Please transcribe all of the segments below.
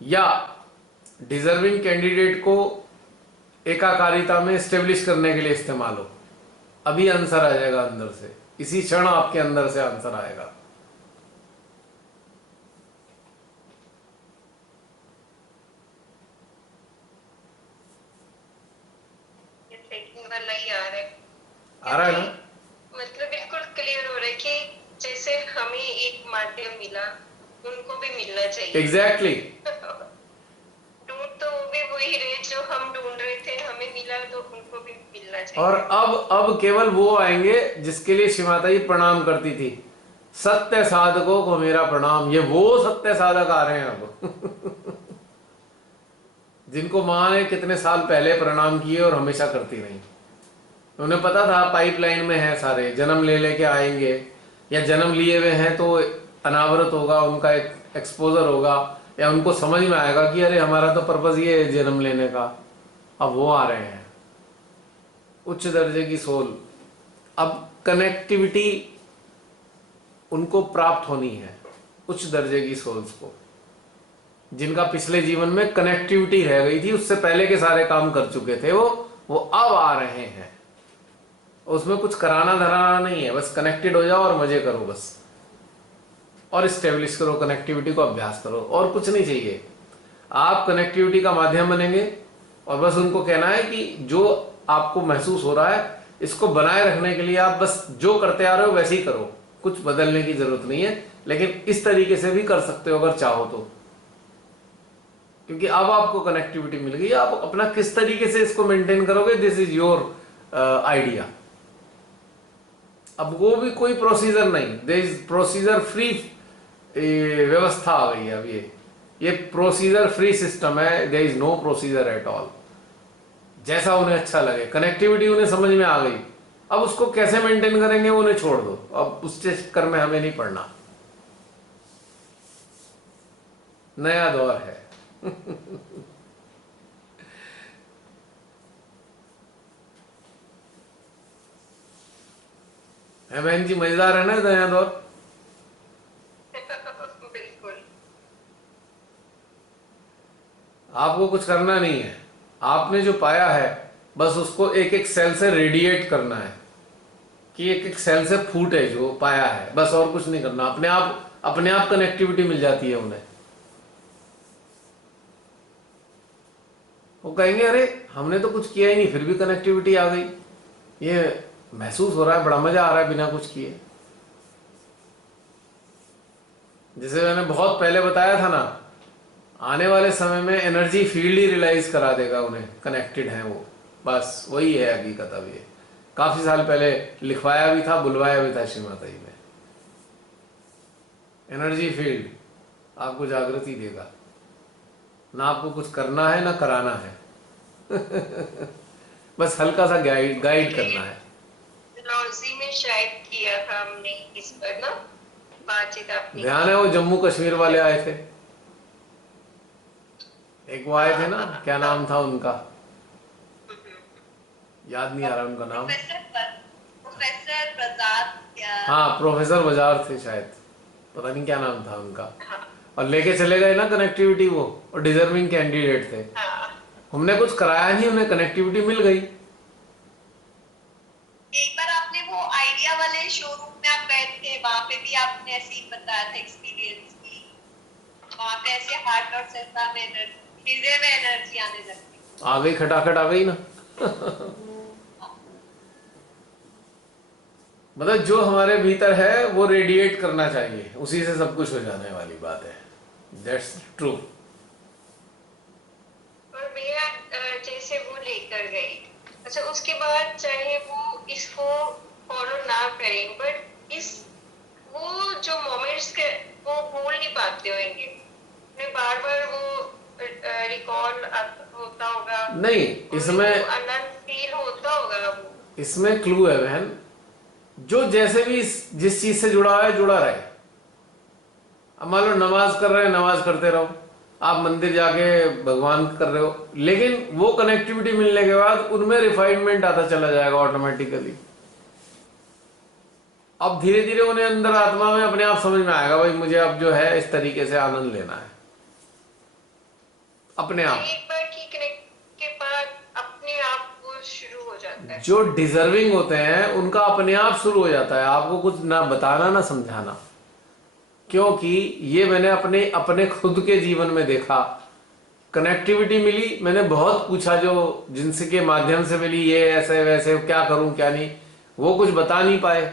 या deserving candidate को एकाकारिता में स्टेब्लिश करने के लिए इस्तेमाल हो। अभी आंसर आ जाएगा अंदर से, इसी क्षण आपके अंदर से आंसर आएगा। वाला ही आ रहा है, आ रहा है ना? मतलब बिल्कुल क्लियर हो रहा है कि जैसे हमें एक माध्यम मिला, उनको भी मिलना चाहिए। एग्जैक्टली ढूंढ तो वो भी वही रहे जो हम ढूंढ रहे थे, हमें मिला तो उनको भी मिलना चाहिए। और अब केवल वो आएंगे जिसके लिए श्री माता जी प्रणाम करती थी, सत्य साधकों को मेरा प्रणाम। ये वो सत्य साधक आ रहे हैं अब जिनको मां ने कितने साल पहले प्रणाम किए और हमेशा करती रही। उन्हें पता था पाइपलाइन में है, सारे जन्म ले लेके आएंगे, या जन्म लिए हुए हैं तो अनावृत होगा, उनका एक एक्सपोजर होगा, या उनको समझ में आएगा कि अरे हमारा तो पर्पज ये है जन्म लेने का। अब वो आ रहे हैं, उच्च दर्जे की सोल। अब कनेक्टिविटी उनको प्राप्त होनी है, उच्च दर्जे की सोल्स को, जिनका पिछले जीवन में कनेक्टिविटी रह गई थी, उससे पहले के सारे काम कर चुके थे वो अब आ रहे हैं। उसमें कुछ कराना धराना नहीं है, बस कनेक्टेड हो जाओ और मजे करो बस, और स्टेब्लिश करो कनेक्टिविटी को, अभ्यास करो, और कुछ नहीं चाहिए। आप कनेक्टिविटी का माध्यम बनेंगे और बस उनको कहना है कि जो आपको महसूस हो रहा है इसको बनाए रखने के लिए आप बस जो करते आ रहे हो वैसे ही करो, कुछ बदलने की जरूरत नहीं है। लेकिन इस तरीके से भी कर सकते हो अगर चाहो तो, क्योंकि अब आपको कनेक्टिविटी मिल गई। आप अपना किस तरीके से इसको मेंटेन करोगे, दिस इज योर आइडिया। अब वो भी कोई प्रोसीजर नहीं, दे इज प्रोसीजर फ्री व्यवस्था आ गई है। अब ये प्रोसीजर फ्री सिस्टम है, there is no procedure at all. जैसा उन्हें अच्छा लगे, कनेक्टिविटी उन्हें समझ में आ गई, अब उसको कैसे मेंटेन करेंगे उन्हें छोड़ दो, अब उस चक्कर में हमें नहीं पड़ना। नया दौर है है बहन जी, मजेदार है ना नया दौर। बिल्कुल। आपको कुछ करना नहीं है, आपने जो पाया है बस उसको एक एक सेल से रेडिएट करना है, कि एक एक सेल से फूटे जो पाया है, बस और कुछ नहीं करना। अपने आप कनेक्टिविटी मिल जाती है उन्हें। वो कहेंगे अरे हमने तो कुछ किया ही नहीं फिर भी कनेक्टिविटी आ गई, ये महसूस हो रहा है, बड़ा मजा आ रहा है बिना कुछ किए। जैसे मैंने बहुत पहले बताया था ना, आने वाले समय में एनर्जी फील्ड ही रियलाइज करा देगा उन्हें कनेक्टेड है वो, बस वही है हकीकत। अब ये काफी साल पहले लिखवाया भी था, बुलवाया भी था श्री माता जी ने। एनर्जी फील्ड आपको जागृति देगा, ना आपको कुछ करना है ना कराना है बस हल्का सा गाइड करना है। लॉजी में शायद किया था हमने इस पर ना, बातचीत आपने ध्यान है वो जम्मू कश्मीर वाले आए थे, एक वो आए थे ना, क्या नाम था उनका, याद नहीं आ रहा उनका नाम। प्रोफेसर प्रसाद क्या? हाँ प्रोफेसर बाजार थे शायद, पता नहीं क्या नाम था उनका। हाँ, और लेके चले गए ना कनेक्टिविटी वो, और डिजर्विंग कैंडिडेट थे। हाँ। हमने कुछ कराया नहीं, उन्हें कनेक्टिविटी मिल गई। एक बार आपने वो आइडिया वाले शोरूम में आप गए थे, वहां पे भी आपने ऐसे ही बताया था एक्सपीरियंस की, वहां पे ऐसे हार्ट और सेल्फा में हृदय में एनर्जी आने लगती। आ गई, खटाखट आ गई ना मतलब जो हमारे भीतर है वो रेडिएट करना चाहिए, उसी से सब कुछ हो जाने वाली बात है। That's true. और भैया जैसे वो लेकर गई, अच्छा उसके बाद चाहे वो इसको फॉलो ना करें, बट इस वो जो मोमेंट्स के वो भूल नहीं पाते होंगे, उन्हें बार बार वो रिकॉल होता होगा, नहीं, इसमें आनंद फील होता होगा वो। इसमें क्लू है बहन, जो जैसे भी जिस चीज से जुड़ा है जुड़ा रहे। अब मान लो नमाज कर रहे हैं, नमाज करते रहो, आप मंदिर जाके भगवान कर रहे हो, लेकिन वो कनेक्टिविटी मिलने के बाद उनमें रिफाइनमेंट आता चला जाएगा ऑटोमेटिकली। अब धीरे धीरे उन्हें अंदर आत्मा में अपने आप समझ में आएगा भाई मुझे अब जो है इस तरीके से आनंद लेना है। अपने आप। एक बार की कनेक्ट के बाद अपने आप वो शुरू हो जाता है। जो डिजर्विंग होते हैं उनका अपने आप शुरू हो जाता है, आपको कुछ ना बताना ना समझाना। क्योंकि ये मैंने अपने अपने खुद के जीवन में देखा। कनेक्टिविटी मिली, मैंने बहुत पूछा जो जिनसे के माध्यम से मिली, ये ऐसे वैसे क्या करूं क्या नहीं, वो कुछ बता नहीं पाए।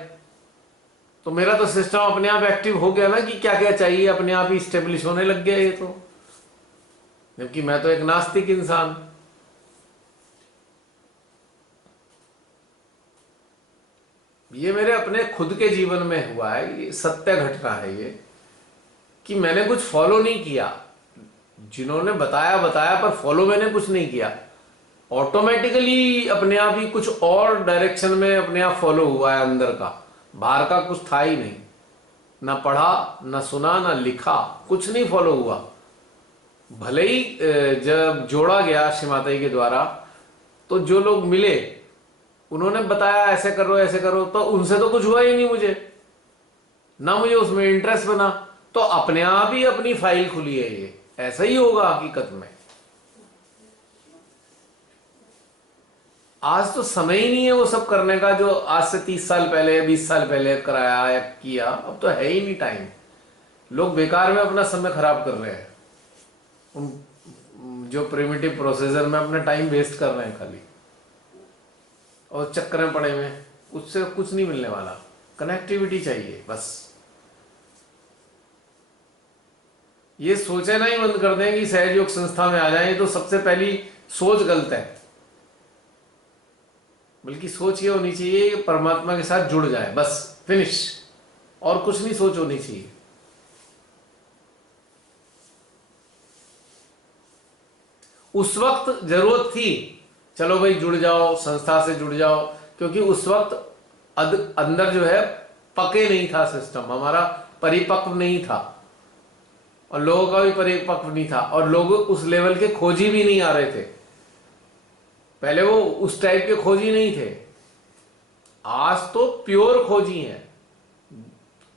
तो मेरा तो सिस्टम अपने आप एक्टिव हो गया ना कि क्या क्या चाहिए, अपने आप ही स्टेब्लिश होने लग गया ये तो। जबकि मैं तो एक नास्तिक इंसान। ये मेरे अपने खुद के जीवन में हुआ है, ये सत्य घटना है ये, कि मैंने कुछ फॉलो नहीं किया। जिन्होंने बताया बताया, पर फॉलो मैंने कुछ नहीं किया। ऑटोमेटिकली अपने आप ही कुछ और डायरेक्शन में अपने आप फॉलो हुआ है अंदर का, बाहर का कुछ था ही नहीं। ना पढ़ा ना सुना ना लिखा, कुछ नहीं फॉलो हुआ। भले ही जब जोड़ा गया श्री माता जी के द्वारा, तो जो लोग मिले उन्होंने बताया ऐसे करो ऐसे करो, तो उनसे तो कुछ हुआ ही नहीं मुझे, ना मुझे उसमें इंटरेस्ट बना। तो अपने आप ही अपनी फाइल खुली है, ये ऐसा ही होगा हकीकत में। आज तो समय ही नहीं है वो सब करने का, जो आज से 30 साल पहले 20 साल पहले कराया या किया, अब तो है ही नहीं टाइम। लोग बेकार में अपना समय खराब कर रहे हैं, उन जो प्रिमिटिव प्रोसेसर में अपना टाइम वेस्ट कर रहे हैं खाली, और चक्कर में पड़े हुए हैं। उससे कुछ नहीं मिलने वाला। कनेक्टिविटी चाहिए बस। ये सोचना ही बंद कर दें कि सहयोग संस्था में आ जाएं, तो सबसे पहली सोच गलत है। बल्कि सोच ये होनी चाहिए कि परमात्मा के साथ जुड़ जाए, बस फिनिश। और कुछ नहीं सोच होनी चाहिए। उस वक्त जरूरत थी, चलो भाई जुड़ जाओ, संस्था से जुड़ जाओ, क्योंकि उस वक्त अंदर जो है पके नहीं था सिस्टम हमारा, परिपक्व नहीं था, और लोगों का भी परिपक्व नहीं था, और लोग उस लेवल के खोजी भी नहीं आ रहे थे। पहले वो उस टाइप के खोजी नहीं थे। आज तो प्योर खोजी हैं,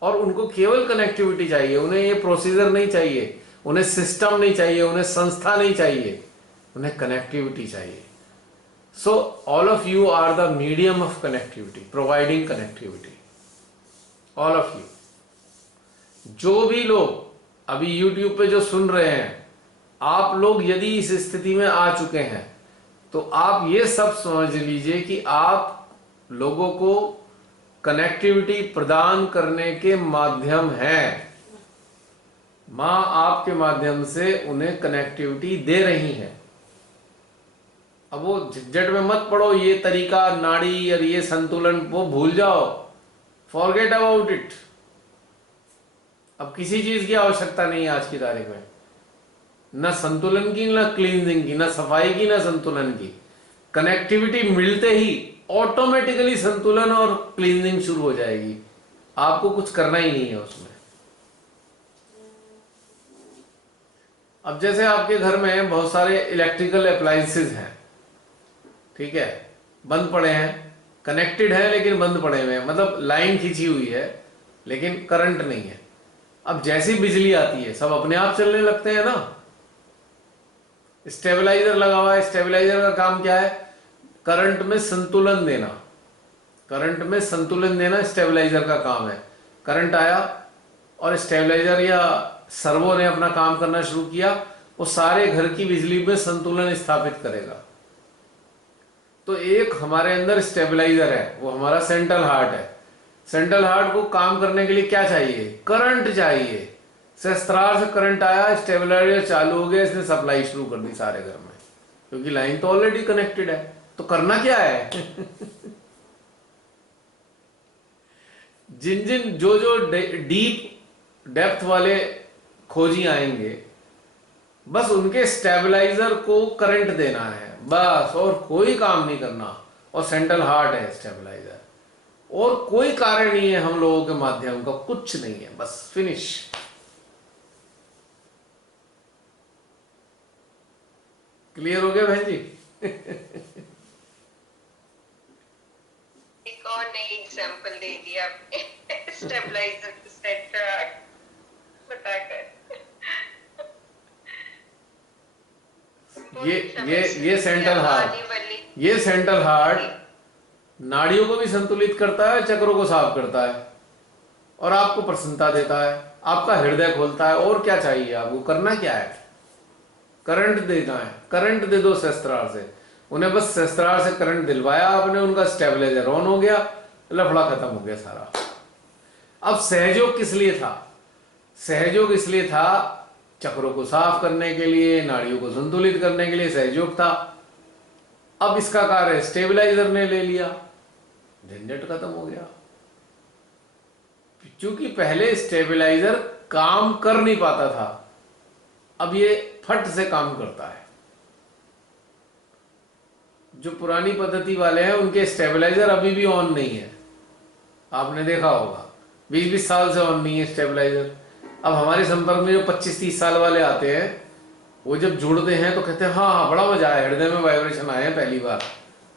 और उनको केवल कनेक्टिविटी चाहिए। उन्हें ये प्रोसीजर नहीं चाहिए, उन्हें सिस्टम नहीं चाहिए, उन्हें संस्था नहीं चाहिए, उन्हें कनेक्टिविटी चाहिए। So all of you are the medium of connectivity, providing connectivity, all of you. जो भी लोग अभी यूट्यूब पे जो सुन रहे हैं, आप लोग यदि इस स्थिति में आ चुके हैं, तो आप ये सब समझ लीजिए कि आप लोगों को कनेक्टिविटी प्रदान करने के माध्यम हैं। मां आपके माध्यम से उन्हें कनेक्टिविटी दे रही है। अब वो झंझट में मत पड़ो, ये तरीका नाड़ी और ये संतुलन वो भूल जाओ, फॉरगेट अबाउट इट। अब किसी चीज की आवश्यकता नहीं है आज की तारीख में, ना संतुलन की, ना क्लींजिंग की, ना सफाई की, ना संतुलन की। कनेक्टिविटी मिलते ही ऑटोमेटिकली संतुलन और क्लींजिंग शुरू हो जाएगी, आपको कुछ करना ही नहीं है उसमें। अब जैसे आपके घर में बहुत सारे इलेक्ट्रिकल अप्लायंसेस हैं, ठीक है, बंद पड़े हैं, कनेक्टेड है लेकिन बंद पड़े हुए हैं, मतलब लाइन खींची हुई है लेकिन करंट नहीं है। अब जैसी बिजली आती है सब अपने आप चलने लगते हैं ना। स्टेबलाइजर लगा हुआ है, स्टेबलाइजर का काम क्या है? करंट में संतुलन देना। करंट में संतुलन देना स्टेबलाइजर का काम है। करंट आया और स्टेबलाइजर या सर्वो ने अपना काम करना शुरू किया, वो सारे घर की बिजली में संतुलन स्थापित करेगा। तो एक हमारे अंदर स्टेबलाइजर है, वो हमारा सेंट्रल हार्ट है। सेंट्रल हार्ट को काम करने के लिए क्या चाहिए? करंट चाहिए। सहस्त्रार से करंट आया, स्टेबलाइजर चालू हो गया, इसने सप्लाई शुरू कर दी सारे घर में, क्योंकि लाइन तो ऑलरेडी कनेक्टेड है। तो करना क्या है? जिन जिन जो जो डीप डेप्थ वाले खोजी आएंगे, बस उनके स्टेबलाइजर को करंट देना है बस, और कोई काम नहीं करना। और सेंट्रल हार्ट है स्टेबलाइजर, और कोई कार्य नहीं है हम लोगों के माध्यम का, कुछ नहीं है, बस फिनिश। क्लियर हो गया बहन जी? एक और नई एग्जांपल दे दिया आपने स्टेबलाइजर सेंटर बताकर। ये सेंट्रल हार्ट, ये सेंट्रल हार्ट नाड़ियों को भी संतुलित करता है, चक्रों को साफ करता है और आपको प्रसन्नता देता है, आपका हृदय खोलता है। और क्या चाहिए आपको, करना क्या है, करंट देना है, करंट दे दो शस्त्रार से। उन्हें बस शस्त्रार से करंट दिलवाया आपने, उनका स्टेबलाइजर ऑन हो गया, लफड़ा खत्म हो गया सारा। अब सहयोग किस लिए था, सहयोग इसलिए था चक्रों को साफ करने के लिए, नाड़ियों को संतुलित करने के लिए सहयोग था। अब इसका कार्य स्टेबलाइजर ने ले लिया, झंझट खत्म हो गया। क्योंकि पहले स्टेबलाइजर काम कर नहीं पाता था, अब ये फट से काम करता है। जो पुरानी पद्धति वाले हैं उनके स्टेबलाइजर अभी भी ऑन नहीं है, आपने देखा होगा 20-20 साल से ऑन नहीं है स्टेबलाइजर। अब हमारे संपर्क में जो 25-30 साल वाले आते हैं, वो जब जुड़ते हैं तो कहते हैं हाँ हाँ बड़ा मजा आया, हृदय में वाइब्रेशन आए हैं पहली बार।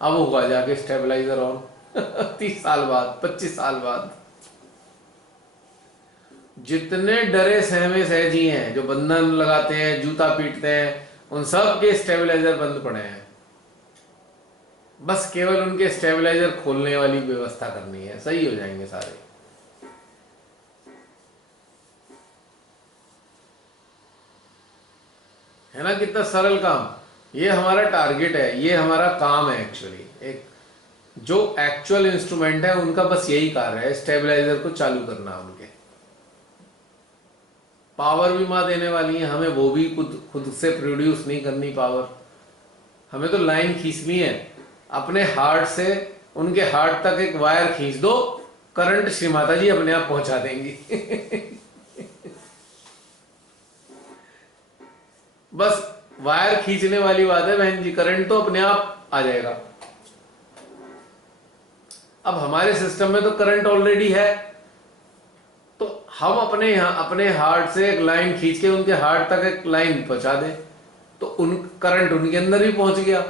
अब हुआ जाके स्टेबलाइजर ऑन 30 साल बाद, 25 साल बाद। जितने डरे सहमे सहजी हैं, जो बंधन लगाते हैं, जूता पीटते हैं, उन सब के स्टेबलाइजर बंद पड़े हैं। बस केवल उनके स्टेबलाइजर खोलने वाली व्यवस्था करनी है, सही हो जाएंगे सारे। है ना, कितना सरल काम। ये हमारा टारगेट है, ये हमारा काम है एक्चुअली। एक जो एक्चुअल इंस्ट्रूमेंट है उनका बस यही कार्य है, स्टेबलाइजर को चालू करना। उनके पावर भी माँ देने वाली है, हमें वो भी खुद से प्रोड्यूस नहीं करनी पावर। हमें तो लाइन खींचनी है अपने हार्ट से, उनके हार्ट तक एक वायर खींच दो, करंट श्री माता जी अपने आप पहुंचा देंगी। बस वायर खींचने वाली बात है बहन जी, करंट तो अपने आप आ जाएगा। अब हमारे सिस्टम में तो करंट ऑलरेडी है, तो हम अपने हार्ट से एक लाइन खींच के उनके हार्ट तक एक लाइन पहुंचा दे, तो उन करंट उनके अंदर भी पहुंच गया,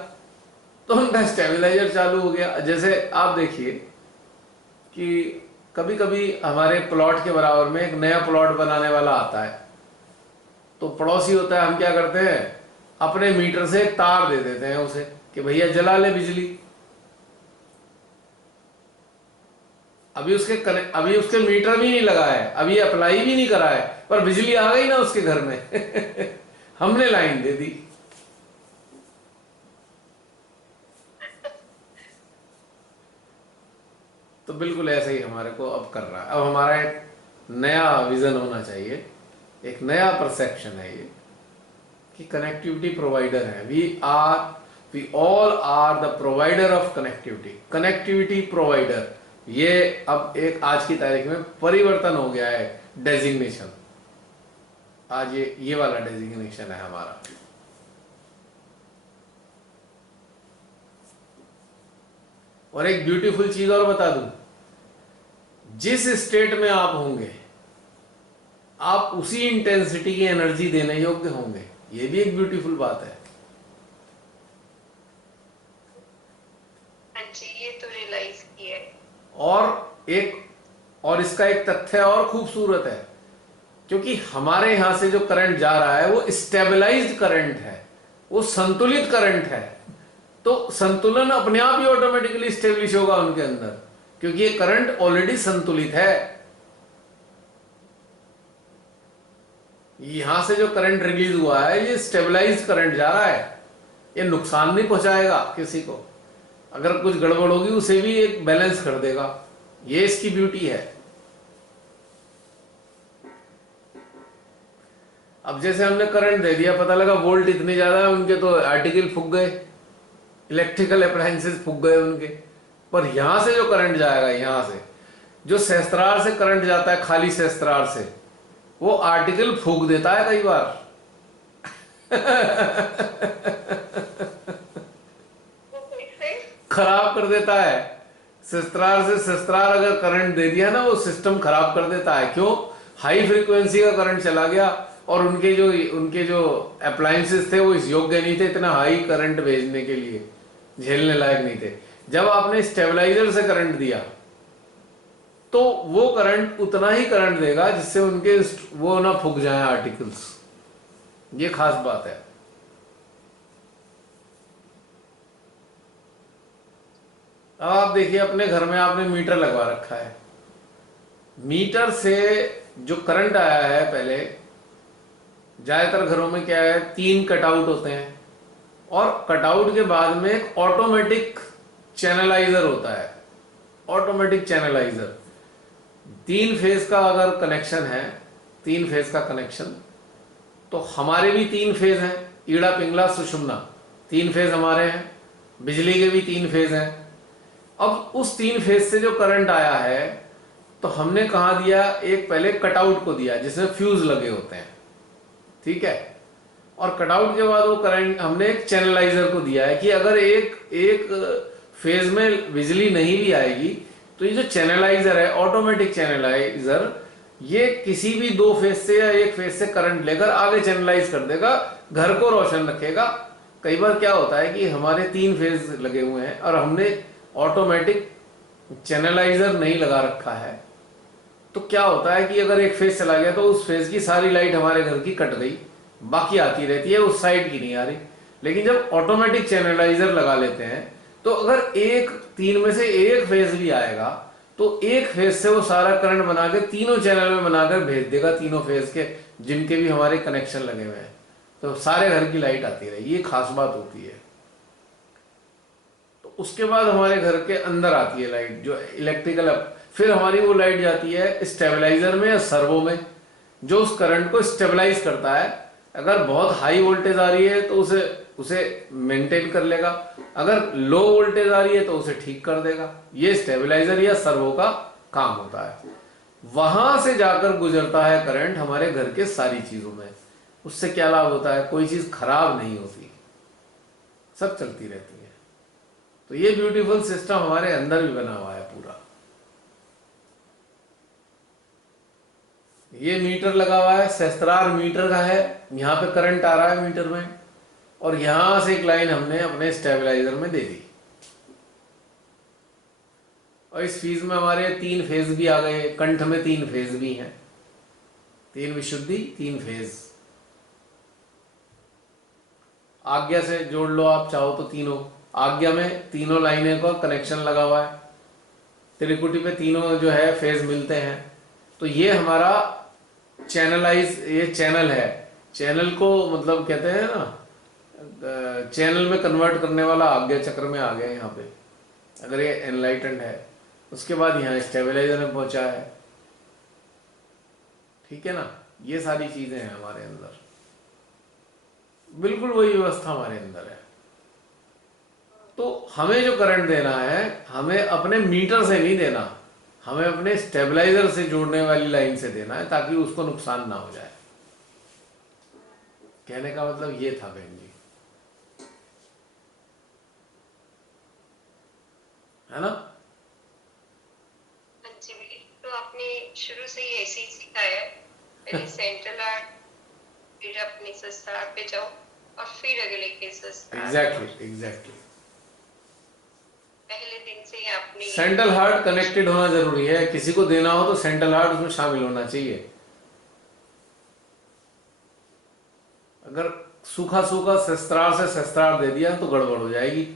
तो उनका स्टेबलाइजर चालू हो गया। जैसे आप देखिए कि कभी कभी हमारे प्लॉट के बराबर में एक नया प्लॉट बनाने वाला आता है, तो पड़ोसी होता है, हम क्या करते हैं अपने मीटर से एक तार दे देते हैं उसे कि भैया जला ले बिजली। अभी उसके मीटर भी नहीं लगा है, अभी अप्लाई भी नहीं करा है, पर बिजली आ गई ना उसके घर में। हमने लाइन दे दी। तो बिल्कुल ऐसा ही हमारे को अब कर रहा है। अब हमारा एक नया विजन होना चाहिए, एक नया परसेप्शन है ये कि कनेक्टिविटी प्रोवाइडर है। We all are the provider of connectivity, connectivity provider. ये अब एक आज की तारीख में परिवर्तन हो गया है डेजिग्नेशन। आज ये वाला डेजिग्नेशन है हमारा। और एक ब्यूटीफुल चीज और बता दूं, जिस स्टेट में आप होंगे आप उसी इंटेंसिटी की एनर्जी देने योग्य होंगे। ये भी एक ब्यूटीफुल बात है। ये तो रियलाइज किया है। और इसका एक तथ्य और खूबसूरत है, क्योंकि हमारे यहां से जो करंट जा रहा है वो स्टेबलाइज्ड करंट है, वो संतुलित करंट है। तो संतुलन अपने आप ही ऑटोमेटिकली स्टेब्लिश होगा उनके अंदर, क्योंकि ये करंट ऑलरेडी संतुलित है। यहां से जो करंट रिलीज हुआ है ये स्टेबलाइज्ड करंट जा रहा है, ये नुकसान नहीं पहुंचाएगा किसी को। अगर कुछ गड़बड़ होगी उसे भी एक बैलेंस कर देगा। ये इसकी ब्यूटी है। अब जैसे हमने करंट दे दिया, पता लगा वोल्ट इतने ज्यादा है, उनके तो आर्टिकल फूक गए, इलेक्ट्रिकल अप्लायंसेस फूक गए उनके। पर यहां से जो करंट जाएगा, यहां से जो सहस्त्रार से करंट जाता है, खाली सहस्त्रार से, वो आर्टिकल फूक देता है कई बार। खराब कर देता है। सहस्त्रार से सहस्त्रार अगर करंट दे दिया ना, वो सिस्टम खराब कर देता है। क्यों? हाई फ्रीक्वेंसी का करंट चला गया और उनके जो अप्लायंसेस थे वो इस योग्य नहीं थे इतना हाई करंट भेजने के लिए, झेलने लायक नहीं थे। जब आपने स्टेबलाइजर से करंट दिया तो वो करंट उतना ही करंट देगा जिससे उनके वो ना फूक जाए आर्टिकल्स। ये खास बात है। अब आप देखिए अपने घर में आपने मीटर लगवा रखा है। मीटर से जो करंट आया है, पहले ज्यादातर घरों में क्या है, 3 कटआउट होते हैं और कटआउट के बाद में एक ऑटोमेटिक चैनलाइजर होता है। ऑटोमेटिक चैनलाइजर 3 फेज का अगर कनेक्शन है, 3 फेज का कनेक्शन, तो हमारे भी 3 फेज हैं, ईड़ा पिंगला सुषुम्ना 3 फेज हमारे हैं, बिजली के भी 3 फेज हैं। अब उस 3 फेज से जो करंट आया है तो हमने कहा दिया, एक पहले कटआउट को दिया जिसमें फ्यूज लगे होते हैं, ठीक है। और कटआउट के बाद वो करंट हमने एक चैनलाइजर को दिया है कि अगर एक एक फेज में बिजली नहीं भी आएगी तो ये जो चैनलाइजर है, ऑटोमेटिक चैनलाइजर, ये किसी भी 2 फेज से या 1 फेज से करंट लेकर आगे चैनलाइज कर देगा, घर को रोशन रखेगा। कई बार क्या होता है कि हमारे 3 फेज लगे हुए हैं और हमने ऑटोमेटिक चैनलाइजर नहीं लगा रखा है, तो क्या होता है कि अगर एक फेज चला गया तो उस फेज की सारी लाइट हमारे घर की कट गई, बाकी आती रहती है, उस साइड की नहीं आ रही। लेकिन जब ऑटोमेटिक चैनलाइजर लगा लेते हैं तो अगर एक 3 में से एक फेज भी आएगा तो एक फेज से वो सारा करंट बना के तीनों चैनल में बनाकर भेज देगा, तीनों फेज के जिनके भी हमारे कनेक्शन लगे हुए हैं, तो सारे घर की लाइट आती रहेगी। ये खास बात होती है। तो उसके बाद हमारे घर के अंदर आती है लाइट जो इलेक्ट्रिकल, फिर हमारी वो लाइट जाती है स्टेबलाइजर में या सर्वो में, जो उस करंट को स्टेबलाइज करता है। अगर बहुत हाई वोल्टेज आ रही है तो उसे उसे मेंटेन कर लेगा, अगर लो वोल्टेज आ रही है तो उसे ठीक कर देगा। ये स्टेबलाइजर या सर्वो का काम होता है। वहां से जाकर गुजरता है करंट हमारे घर के सारी चीजों में। उससे क्या लाभ होता है, कोई चीज खराब नहीं होती, सब चलती रहती है। तो ये ब्यूटीफुल सिस्टम हमारे अंदर भी बना हुआ है पूरा। ये मीटर लगा हुआ है, सहस्त्रार मीटर का है, यहां पे करंट आ रहा है मीटर में, और यहां से एक लाइन हमने अपने स्टेबलाइजर में दे दी। और इस फीज में हमारे 3 फेज भी आ गए, कंठ में 3 फेज भी हैं, 3 विशुद्धि 3 फेज। आज्ञा से जोड़ लो आप चाहो तो तीनों, आज्ञा में तीनों लाइनें का कनेक्शन लगा हुआ है, त्रिकुटी पे तीनों जो है फेज मिलते हैं। तो ये हमारा चैनलाइज, ये चैनल है। चैनल को मतलब कहते हैं ना, चैनल में कन्वर्ट करने वाला आज्ञा चक्र में आ गया यहाँ पे, अगर ये एनलाइटेंड है। उसके बाद यहाँ स्टेबलाइजर में पहुंचा है, ठीक है ना। ये सारी चीजें हैं हमारे अंदर, बिल्कुल वही व्यवस्था हमारे अंदर है। तो हमें जो करंट देना है, हमें अपने मीटर से नहीं देना, हमें अपने स्टेबलाइजर से जोड़ने वाली लाइन से देना है, ताकि उसको नुकसान ना हो जाए। कहने का मतलब ये था बहन जी, है ना। हाँ जी भैया, तो आपने शुरू से ही ऐसे ही सिखाया है, पहले सेंट्रल आर्ट, फिर अपने संस्कार पे जाओ और फिर अगले के संस्कार। एग्जैक्टली पहले दिन से ही आपने सेंट्रल हार्ट कनेक्टेड होना जरूरी है। किसी को देना हो तो सेंट्रल हार्ट उसमें शामिल होना चाहिए। अगर सूखा सूखा शस्त्रार से शस्त्रार दे दिया तो गड़बड़ हो जाएगी,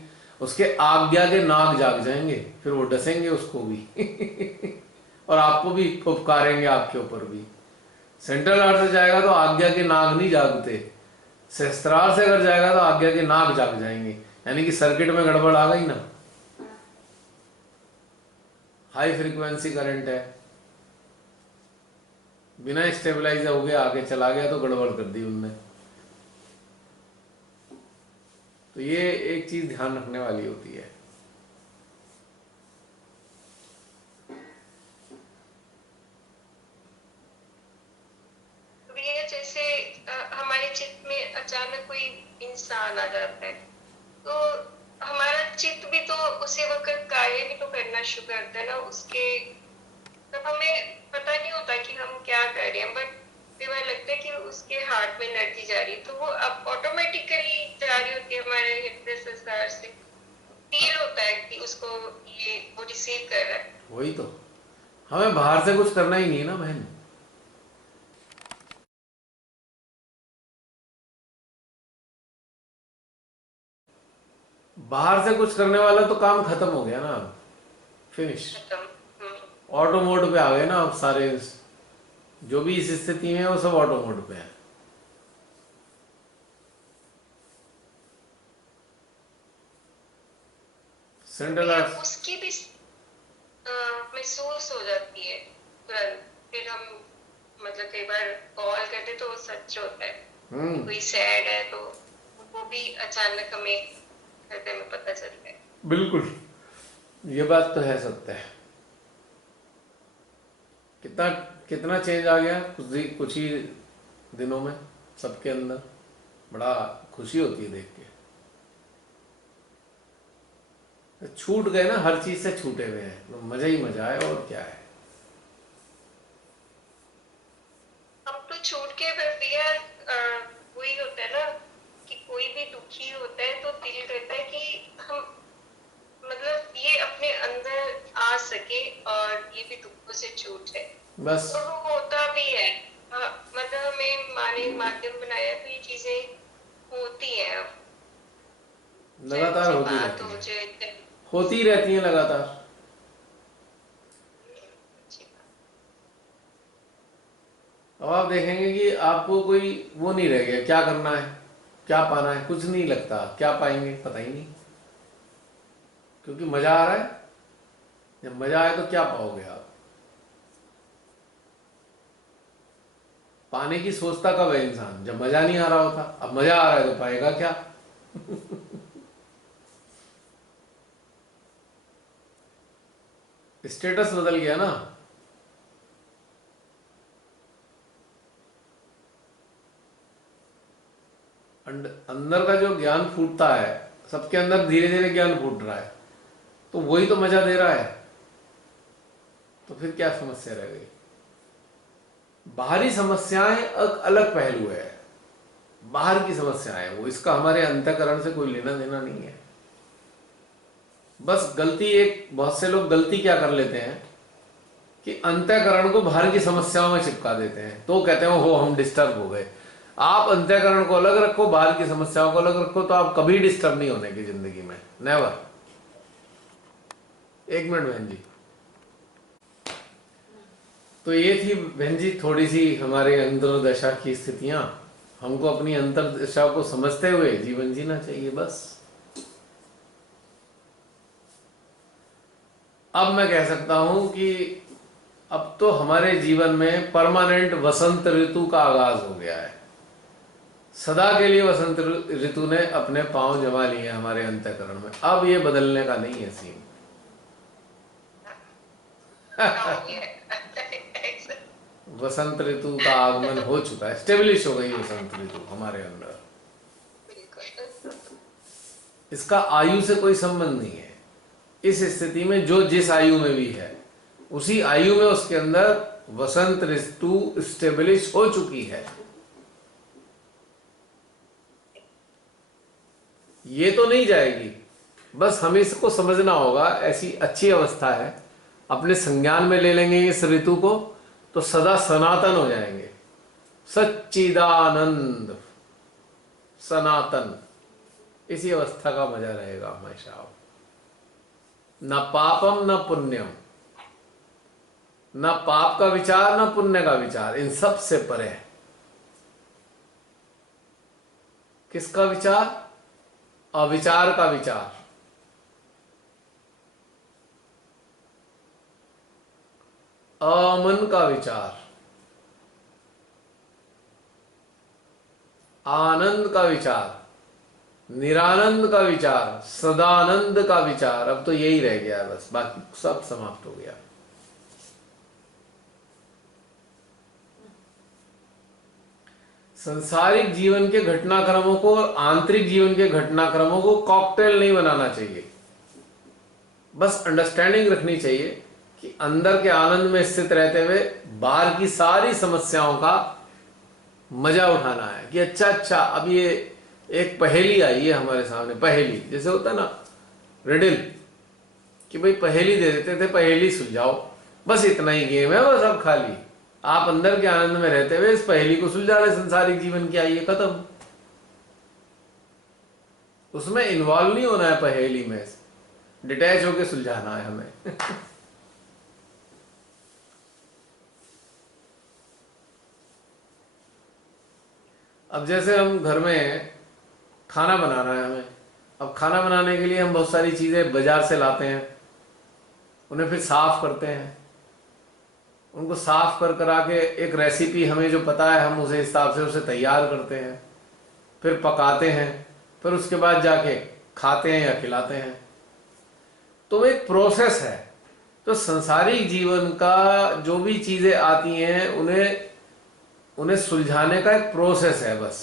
उसके आज्ञा के नाग जाग जाएंगे, फिर वो डसेंगे उसको भी और आपको भी फुफकारेंगे, आपके ऊपर भी। सेंट्रल हार्ट से जाएगा तो आज्ञा के नाग नहीं जागते, शस्त्रार से अगर जाएगा तो आज्ञा के नाग जाग जाएंगे, यानी कि सर्किट में गड़बड़ आ गई ना। हाई फ्रीक्वेंसी करंट है, बिना स्टेबलाइजर हो गया, आगे चला गया तो गड़बड़ कर दी उनने। तो ये एक चीज ध्यान रखने वाली होती है। भैया जैसे हमारे चित्त में अचानक कोई इंसान आ जाता है, तो हमारा चित्त भी तो उसी वक्त कार्य भी तो करना शुरू करता है ना उसके, तब हमें पता नहीं होता कि हम क्या कर रहे हैं, बट कई बार लगता है कि उसके हार्ट में एनर्जी जा रही है, तो वो अब ऑटोमेटिकली जा रही होती है हमारे हृदय संसार से, फील होता है कि उसको ये वो रिसीव कर रहा है। वही तो, हमें बाहर से कुछ करना ही नहीं है ना बहन। बाहर से कुछ करने वाला तो काम खत्म हो गया ना। फिनिश। खत्म। ऑटो मोड पे आ गए ना अब सारे, जो भी इस स्थिति में है वो सब ऑटो मोड पे है। सेंट्रल भैया आर्ट्स। उसकी भी महसूस हो जाती है तुरंत। फिर हम मतलब कई बार कॉल करते तो वो सच होता है कि कोई सैड है, तो वो भी अचानक हमें हृदय में पता चलता है। बिल्कुल, ये बात तो है, सत्य है। कितना कितना चेंज आ गया कुछ ही दिनों में सबके अंदर। बड़ा खुशी होती है देख के। छूट गए ना, हर चीज से छूटे हुए हैं, तो मजा ही मजा है, और क्या है। हम तो छूट के फिर भैया वही होता है ना कि कोई भी दुखी होता है तो दिल करता है कि हम मतलब ये अपने अंदर आ सके और ये भी दुखों से छूट है। बस और वो होता भी है। हाँ, मतलब हमें माँ ने माध्यम बनाया तो ये चीजें होती हैं अब। चाहे लगातार उनसे होती बात रहती हो हैं, चाहे होती रहती हैं लगातार। अच्छी बात। अब आप देखेंगे कि आपको कोई वो नहीं रह गया, क्या करना है, क्या पाना है, कुछ नहीं लगता, क्या पाएंगे पता ही नहीं, क्योंकि मजा आ रहा है। जब मजा आए तो क्या पाओगे आप। पाने की सोचता कब है इंसान, जब मजा नहीं आ रहा होता। अब मजा आ रहा है तो पाएगा क्या। स्टेटस बदल गया ना। अंदर का जो ज्ञान फूटता है, सबके अंदर धीरे धीरे ज्ञान फूट रहा है, तो वही तो मजा दे रहा है। तो फिर क्या समस्या रह गई। बाहरी समस्याएं एक अलग पहलू है, बाहर की समस्याएं वो, इसका हमारे अंतःकरण से कोई लेना देना नहीं है। बस गलती एक, बहुत से लोग गलती क्या कर लेते हैं कि अंतःकरण को बाहर की समस्याओं में चिपका देते हैं, तो कहते हैं हो हम डिस्टर्ब हो गए। आप अंतःकरण को अलग रखो, बाहर की समस्याओं को अलग रखो, तो आप कभी डिस्टर्ब नहीं होने की जिंदगी में, नेवर। एक मिनट बहन जी। तो ये थी बहन जी थोड़ी सी हमारे अंतर्दशा की स्थितियां। हमको अपनी अंतर्दशा को समझते हुए जीवन जीना चाहिए बस। अब मैं कह सकता हूं कि अब तो हमारे जीवन में परमानेंट वसंत ऋतु का आगाज हो गया है। सदा के लिए वसंत ऋतु ने अपने पांव जमा लिए हमारे अंतःकरण में। अब ये बदलने का नहीं है सीन। हो गया है। वसंत ऋतु का आगमन हो चुका है, स्टेब्लिश हो गई वसंत ऋतु हमारे अंदर। बिल्कुल। इसका आयु से कोई संबंध नहीं है। इस स्थिति में जो जिस आयु में भी है, उसी आयु में उसके अंदर वसंत ऋतु स्टेब्लिश हो चुकी है। ये तो नहीं जाएगी, बस हमें इसको समझना होगा। ऐसी अच्छी अवस्था है, अपने संज्ञान में ले लेंगे इस ऋतु को, तो सदा सनातन हो जाएंगे। सच्चिदानंद सनातन, इसी अवस्था का मजा रहेगा हमेशा। न पापम न पुण्यम, न पाप का विचार न पुण्य का विचार, इन सब से परे है। किसका विचार? अविचार का विचार। अमन का विचार, आनंद का विचार, निरानंद का विचार, सदानंद का विचार। अब तो यही रह गया है बस, बाकी सब समाप्त हो गया। संसारिक जीवन के घटनाक्रमों को और आंतरिक जीवन के घटनाक्रमों को कॉकटेल नहीं बनाना चाहिए। बस अंडरस्टैंडिंग रखनी चाहिए कि अंदर के आनंद में स्थित रहते हुए बाहर की सारी समस्याओं का मजा उठाना है। कि अच्छा अब ये एक पहेली आई है हमारे सामने, पहेली जैसे होता है ना रिडल, कि भाई पहेली दे देते थे, पहेली सुलझाओ, बस इतना ही गेम है, बस अब खाली आप अंदर के आनंद में रहते हुए इस पहेली को सुलझा रहे संसारिक जीवन की, आइए खत्म। उसमें इन्वॉल्व नहीं होना है पहेली में, डिटैच होके सुलझाना है हमें। अब जैसे हम घर में खाना बनाना है हमें, अब खाना बनाने के लिए हम बहुत सारी चीज़ें बाजार से लाते हैं, उन्हें फिर साफ करते हैं, उनको साफ कर करा के एक रेसिपी हमें जो पता है हम उसे हिसाब से उसे तैयार करते हैं, फिर पकाते हैं, फिर उसके बाद जाके खाते हैं या खिलाते हैं। तो वो एक प्रोसेस है। तो संसारिक जीवन का जो भी चीज़ें आती हैं उन्हें उन्हें सुलझाने का एक प्रोसेस है बस।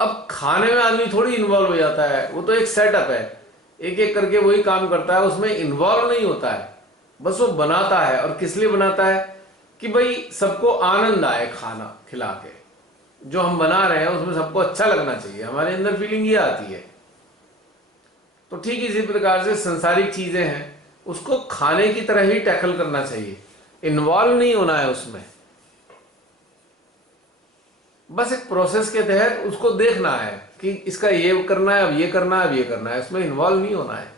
अब खाने में आदमी थोड़ी इन्वॉल्व हो जाता है, वो तो एक सेटअप है, एक एक करके वही काम करता है, उसमें इन्वॉल्व नहीं होता है, बस वो बनाता है। और किस लिए बनाता है? कि भाई सबको आनंद आए खाना खिला के, जो हम बना रहे हैं उसमें सबको अच्छा लगना चाहिए, हमारे अंदर फीलिंग ये आती है। तो ठीक इसी प्रकार से संसारिक चीजें हैं, उसको खाने की तरह ही टैकल करना चाहिए, इन्वॉल्व नहीं होना है उसमें, बस एक प्रोसेस के तहत उसको देखना है कि इसका ये करना है, अब ये करना है, अब ये करना है, उसमें इन्वॉल्व नहीं होना है।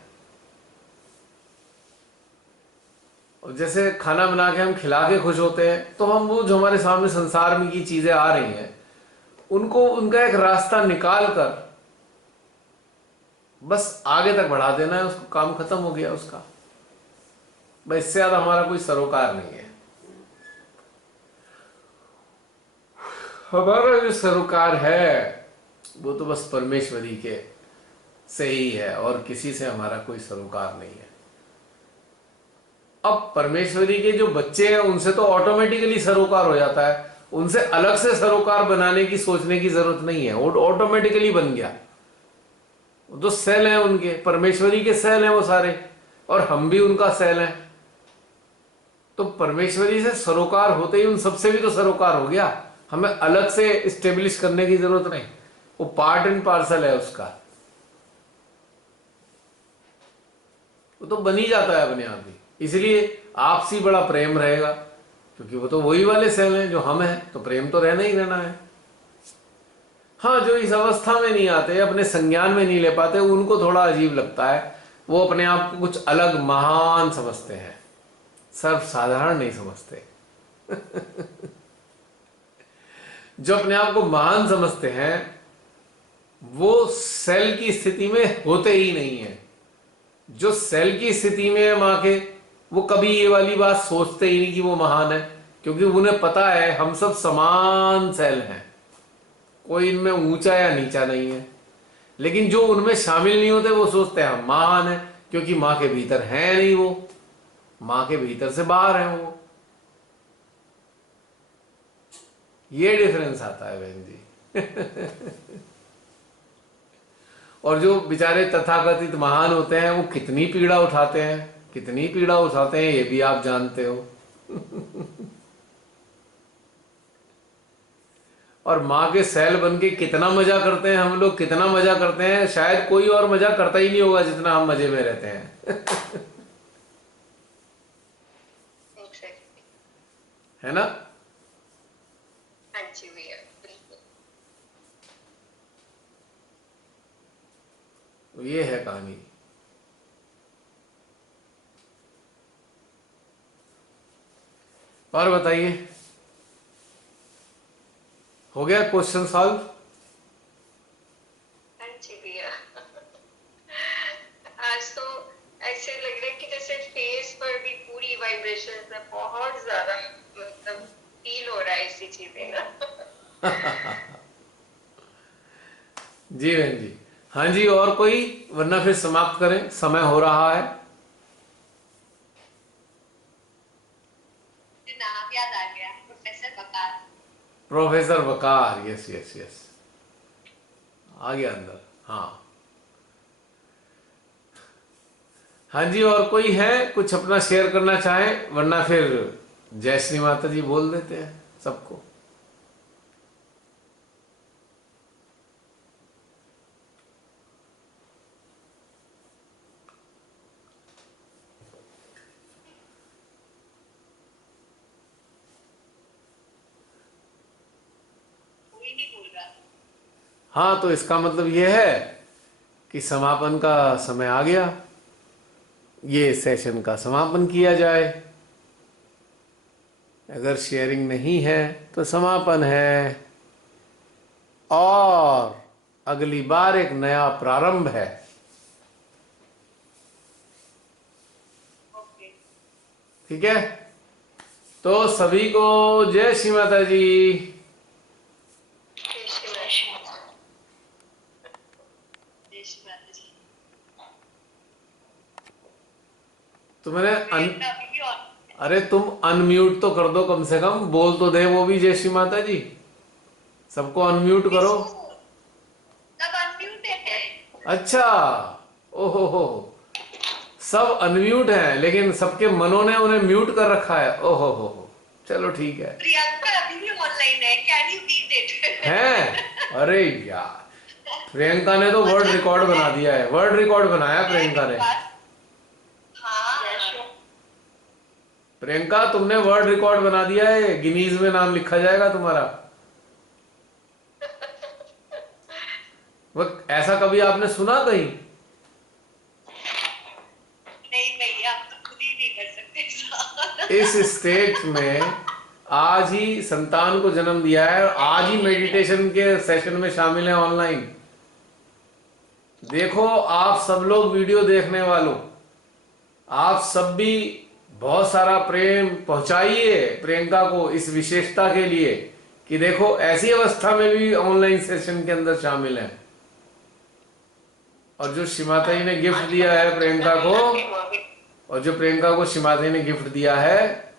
और जैसे खाना बना के हम खिला के खुश होते हैं, तो हम वो जो हमारे सामने संसार में की चीजें आ रही हैं उनको उनका एक रास्ता निकाल कर बस आगे तक बढ़ा देना है, उसको काम खत्म हो गया उसका। बस इससे ज्यादा हमारा कोई सरोकार नहीं है। हमारा जो सरोकार है वो तो बस परमेश्वरी के से ही है, और किसी से हमारा कोई सरोकार नहीं है। अब परमेश्वरी के जो बच्चे हैं उनसे तो ऑटोमेटिकली सरोकार हो जाता है, उनसे अलग से सरोकार बनाने की सोचने की जरूरत नहीं है, वो ऑटोमेटिकली बन गया। वो तो सेल हैं उनके, परमेश्वरी के सेल हैं वो सारे, और हम भी उनका सेल हैं। तो परमेश्वरी से सरोकार होते ही उन सबसे भी तो सरोकार हो गया, हमें अलग से स्टेब्लिश करने की जरूरत नहीं, वो पार्ट एंड पार्सल है उसका, वो तो बन ही जाता है अपने आप ही। इसलिए आपसी बड़ा प्रेम रहेगा, क्योंकि वो तो वही वाले सेल हैं जो हम हैं, तो प्रेम तो रहना ही रहना है। हाँ, जो इस अवस्था में नहीं आते, अपने संज्ञान में नहीं ले पाते, उनको थोड़ा अजीब लगता है, वो अपने आप को कुछ अलग महान समझते हैं, सर्वसाधारण नहीं समझते। जो अपने आप को महान समझते हैं वो सेल की स्थिति में होते ही नहीं है। जो सेल की स्थिति में है मां के, वो कभी ये वाली बात सोचते ही नहीं कि वो महान है, क्योंकि उन्हें पता है हम सब समान सेल हैं, कोई इनमें ऊंचा या नीचा नहीं है। लेकिन जो उनमें शामिल नहीं होते वो सोचते हैं हम महान है, क्योंकि मां के भीतर है नहीं, वो मां के भीतर से बाहर है वो। ये डिफरेंस आता है बहन जी। और जो बेचारे तथाकथित महान होते हैं वो कितनी पीड़ा उठाते हैं, कितनी पीड़ा उठाते हैं, ये भी आप जानते हो। और माँ के सेल बन के कितना मजा करते हैं हम लोग, कितना मजा करते हैं, शायद कोई और मजा करता ही नहीं होगा जितना हम मजे में रहते हैं। Exactly. है ना? हाँ जी भैया, बिल्कुल। तो ये है कहानी। और बताइए, हो गया क्वेश्चन सॉल्व? हाँ जी भैया। आज तो ऐसे लग रहा है कि जैसे फेस पर भी पूरी वाइब्रेशन में बहुत ज्यादा मतलब फील हो रहा है इसी चीजें ना। जी बहन जी। हाँ जी, और कोई? वरना फिर समाप्त करें, समय हो रहा है। नाम याद आ गया, प्रोफेसर बकार। प्रोफेसर वकार, यस यस यस, आ गया अंदर। हाँ हाँ जी, और कोई है कुछ अपना शेयर करना चाहे? वरना फिर जय श्री माता जी बोल देते हैं सबको। कोई नहीं बोल रहा। हाँ, तो इसका मतलब यह है कि समापन का समय आ गया। ये सेशन का समापन किया जाए। अगर शेयरिंग नहीं है तो समापन है, और अगली बार एक नया प्रारंभ है। ओके। ठीक है, तो सभी को जय श्री माता जी। जय श्री माता जी। तुमने प्रियंका अभी भी ऑन। अरे तुम अनम्यूट तो कर दो, कम से कम बोल तो दे वो भी जय श्री माता जी। सबको अनम्यूट करो। सब अनम्यूट है। अच्छा, ओहो हो, सब अनम्यूट हैं लेकिन सबके मनों ने उन्हें म्यूट कर रखा है। ओहो हो, चलो ठीक है। प्रियंका अभी भी ऑनलाइन है, कैन यू बीट इट? हैं? अरे यार, प्रियंका ने तो वर्ल्ड रिकॉर्ड बना दिया है, वर्ल्ड रिकॉर्ड बनाया प्रियंका ने। हाँ, प्रियंका तुमने वर्ल्ड रिकॉर्ड बना दिया है, गिनीज में नाम लिखा जाएगा तुम्हारा। वो ऐसा कभी आपने सुना कहीं? नहीं भैया, आप तो खुद ही नहीं कर सकते। इस स्टेट में आज ही संतान को जन्म दिया है और आज ही मेडिटेशन के सेशन में शामिल है ऑनलाइन। देखो आप सब लोग वीडियो देखने वालों, आप सब भी बहुत सारा प्रेम पहुंचाइए प्रियंका को इस विशेषता के लिए कि देखो ऐसी अवस्था में भी ऑनलाइन सेशन के अंदर शामिल है। और जो श्रीमाता जी ने गिफ्ट दिया है प्रियंका को, और जो प्रियंका को श्रीमाता जी ने गिफ्ट दिया है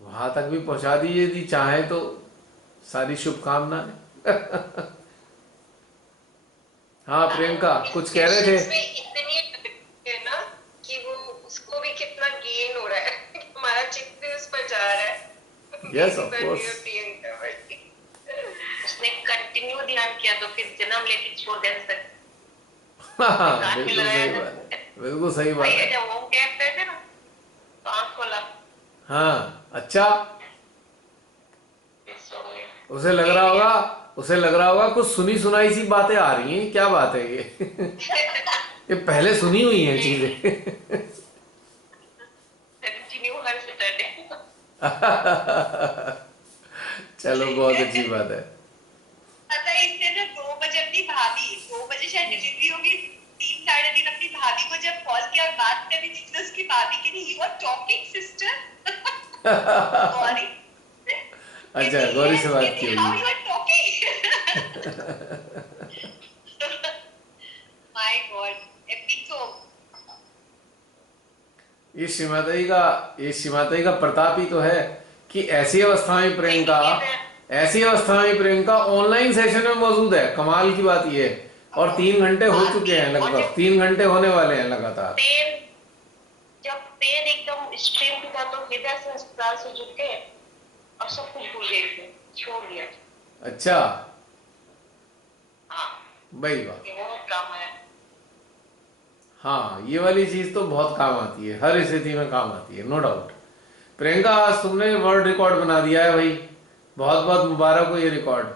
वहां तक भी पहुंचा दीजिए यदि चाहे तो। सारी शुभकामनाएं। हाँ प्रियंका कुछ कह रहे थे। इतनी है ना कि वो उसको भी कितना गेन हो रहा है। हमारा चित्त भी उस पर जा रहा है। Yes of course. उसने कंटिन्यू ध्यान किया तो फिर जन्म लेके छोड़ दे सकते। हाँ बिल्कुल सही बात है, बिल्कुल सही बात है। जब वो कहते थे ना तो आँख खोला। हाँ अच्छा, उसे लग रहा होगा, उसे लग रहा होगा कुछ सुनी सुनाई सी बातें आ रही हैं, क्या बात है ये? ये पहले सुनी हुई हैं चीजें। चलो बहुत अच्छी बात है। पता है इसने ना 2 बजे अपनी भाभी, 2 बजे शायद डिलीवरी होगी, 3 साढ़े 3 अपनी भाभी को जब कॉल किया और बात करनी थी तो उसकी भाभी के लिए you are talking sister. Gauri. अच्छा गौरी से बात की हाउ होगी। You are talking. My god, epic. ये श्रीमाता जी का प्रताप ही तो है कि ऐसी अवस्था में प्रियंका ऑनलाइन सेशन में मौजूद है। कमाल की बात ये है। और 3 घंटे हो चुके हैं, लगभग 3 घंटे होने वाले हैं लगातार। जब पेन एकदम स्ट्रीम पे था तो हृदय से अस्पताल से जुड़ के और सब कुछ भूल गए थे, छोड़ दिया। अच्छा हाँ भाई वाह। ये बहुत काम है। हाँ ये वाली चीज तो बहुत काम आती है, हर स्थिति में काम आती है, नो डाउट। प्रियंका आज तुमने वर्ल्ड रिकॉर्ड बना दिया है भाई, बहुत बहुत मुबारक हो ये रिकॉर्ड।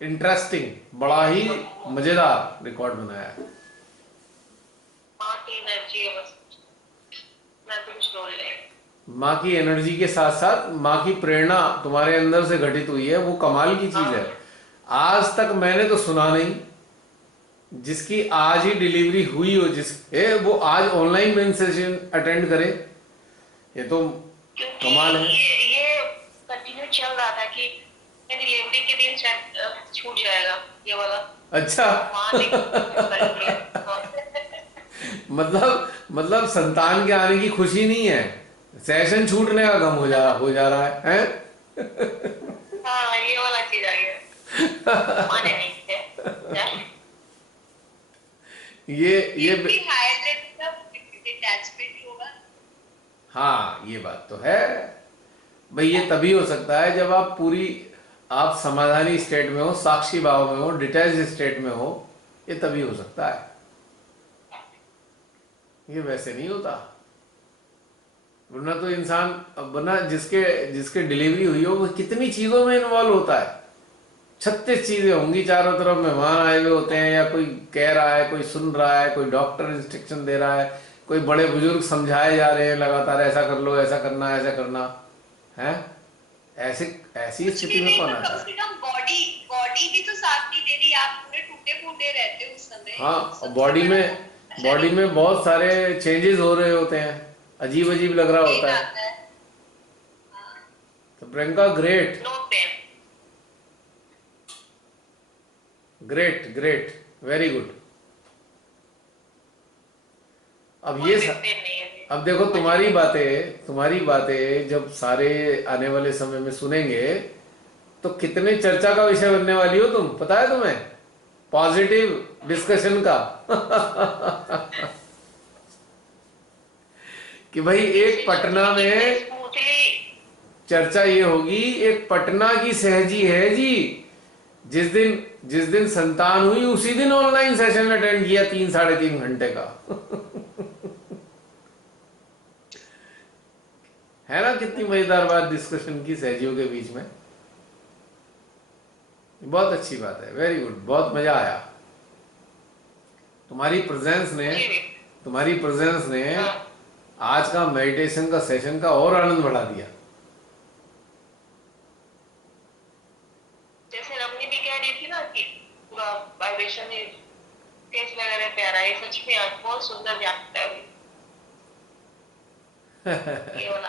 इंटरेस्टिंग, बड़ा ही मजेदार रिकॉर्ड बनाया है। माँ की एनर्जी है बस, मैं तो कुछ बोल नहीं। माँ की एनर्जी के साथ साथ माँ की प्रेरणा तुम्हारे अंदर से घटित हुई है, वो कमाल की चीज है। आज तक मैंने तो सुना नहीं जिसकी आज ही डिलीवरी हुई हो, वो आज ऑनलाइन मेंसेशन अटेंड करे, ये तो कमाल है। ये कंटिन्यू चल रहा था कि डिलीवरी के दिन शायद छूट जाएगा ये वाला। अच्छा। मतलब संतान के आने की खुशी नहीं है, सेशन छूटने का गम हो जा रहा है? हाँ ये वाला चीज आ गया। माने नहीं थे ये होगा। हाँ ये बात तो है भाई। ये तभी हो सकता है जब आप समाधानी स्टेट में हो, साक्षी भाव में हो, डिटैच्ड स्टेट में हो, ये तभी हो सकता है। ये वैसे नहीं होता, वरना तो इंसान वरना जिसके डिलीवरी हुई हो वो कितनी चीजों में इन्वॉल्व होता है। 36 चीजें होंगी, चारों तरफ मेहमान आए हुए होते हैं, या कोई कह रहा है, कोई सुन रहा है, कोई डॉक्टर इंस्ट्रक्शन दे रहा है, कोई बड़े बुजुर्ग समझाए जा रहे हैं लगातार, ऐसा कर लो, ऐसा करना, ऐसा करना है। ऐसी ऐसी कुछ स्थिति भी में नहीं, कौन पर आता कम है? से कम बॉडी बॉडी भी तो साथ नहीं दे रही, आप पूरे टूटे फूटे रहते हो उस समय। हाँ, और सबसे बड़ा तो बॉडी शरीर में बहुत सारे चेंजेस हो रहे होते हैं, अजीब अजीब लग रहा पेन होता है। आता है। हाँ, तो Priyanka, great no pain. Great great, very good. अब कोई भी पेन नहीं है अभी। अब देखो, तुम्हारी बातें जब सारे आने वाले समय में सुनेंगे तो कितने चर्चा का विषय बनने वाली हो तुम, पता है तुम्हें? पॉजिटिव डिस्कशन का कि भाई एक पटना में स्मूथली। चर्चा ये होगी, एक पटना की सहजी है जी, जिस दिन संतान हुई उसी दिन ऑनलाइन सेशन अटेंड किया 3 साढ़े 3 घंटे का है ना? कितनी मजेदार बात डिस्कशन की सहजियों के बीच में। बहुत अच्छी बात है, वेरी गुड, बहुत मजा आया। तुम्हारी प्रेजेंस ने तुम्हारी प्रेजेंस ने हाँ, आज का मेडिटेशन का सेशन का और आनंद बढ़ा दिया। जैसे रमनी भी कह रही थी ना कि पूरा वाइब्रेशन है, फेस लग रहा है प्यारा, ये सच में आज बहुत सुंदर जागता है ये वाला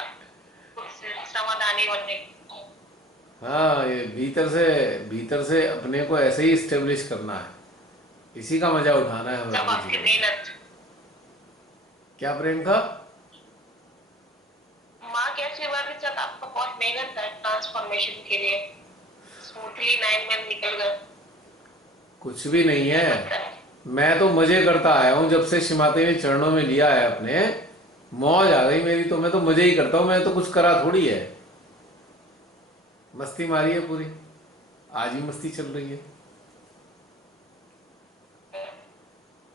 समाधानी बनने। हाँ, ये भीतर से अपने को ऐसे ही स्टेब्लिश करना है, इसी का मजा उठाना है हमें सब अपनी आपकी जीवन में। मेहनत। क्या प्रियंका? माँ के आशीर्वाद के साथ आपका बहुत मेहनत है ट्रांसफॉर्मेशन के लिए, स्मूथली 9 मंथ निकल गए। कुछ भी नहीं है, लगता है मैं तो मजे करता आया हूं जब से शिमाते ने चरणों में लिया है अपने। मौज आ गई मेरी तो, मैं तो मजे ही करता हूं, मैं तो कुछ करा थोड़ी है। मस्ती मारी है पूरी, आज ही मस्ती चल रही है।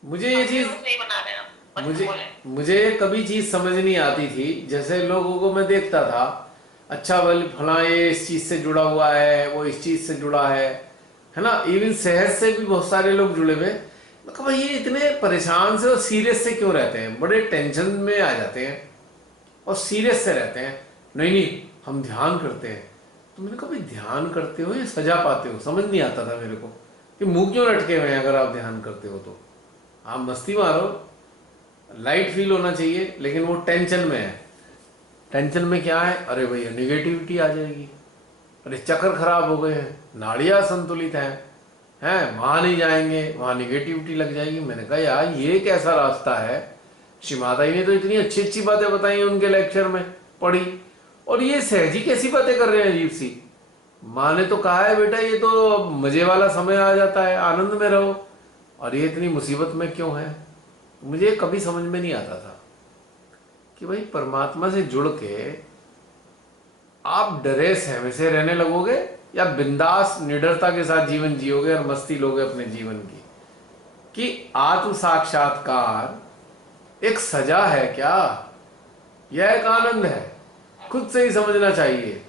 मुझे ये हम भी चीज रोज नहीं बना रहे हैं, बस मुझे बोले। मुझे कभी चीज समझ नहीं आती थी, जैसे लोगों को मैं देखता था, अच्छा बल फला ये इस चीज से जुड़ा हुआ है, वो इस चीज से जुड़ा है ना? इवन सेहत से भी बहुत सारे लोग जुड़े हुए। मैं कहा भाई ये इतने परेशान से और सीरियस से क्यों रहते हैं, बड़े टेंशन में आ जाते हैं और सीरियस से रहते हैं। नहीं नहीं, हम ध्यान करते हैं। तो मैंने कहा भाई ध्यान करते हो या सजा पाते हो? समझ नहीं आता था मेरे को कि मुंह क्यों लटके हुए हैं। अगर आप ध्यान करते हो तो आप मस्ती मारो, लाइट फील होना चाहिए, लेकिन वो टेंशन में है। टेंशन में क्या है? अरे भैया निगेटिविटी आ जाएगी, अरे चक्कर खराब हो गए हैं, नाड़ियाँ संतुलित हैं, वहाँ नहीं जाएंगे, वहाँ निगेटिविटी लग जाएगी। मैंने कहा यार ये कैसा रास्ता है? श्री माता जी ने तो इतनी अच्छी अच्छी बातें बताई उनके लेक्चर में पढ़ी, और ये सहजी कैसी बातें कर रहे हैं अजीब सी। माँ ने तो कहा है बेटा ये तो मजे वाला समय आ जाता है, आनंद में रहो, और ये इतनी मुसीबत में क्यों है? मुझे कभी समझ में नहीं आता था कि भाई परमात्मा से जुड़ के आप डरे सहमे से रहने लगोगे या बिंदास निडरता के साथ जीवन जियोगे और मस्ती लोगे अपने जीवन की। कि आत्म साक्षात्कार एक सजा है क्या, यह एक आनंद है? खुद से ही समझना चाहिए।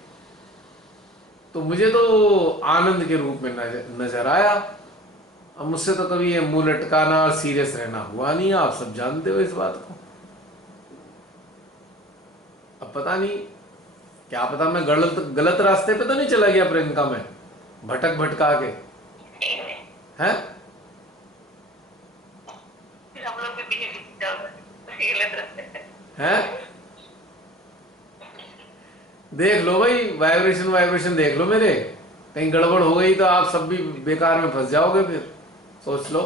तो मुझे तो आनंद के रूप में नजर आया। अब मुझसे तो कभी ये मुंह लटकाना और सीरियस रहना हुआ नहीं, आप सब जानते हो इस बात को। अब पता नहीं, क्या पता मैं गलत गलत रास्ते पे तो नहीं चला गया प्रियंका में, भटक भटका के, हैं? हम लोग भी पीछे गलत रास्ते पे। हैं? देख लो भाई, वाइब्रेशन देख लो मेरे, कहीं गड़बड़ हो गई तो आप सब भी बेकार में फंस जाओगे। फिर सोच लो।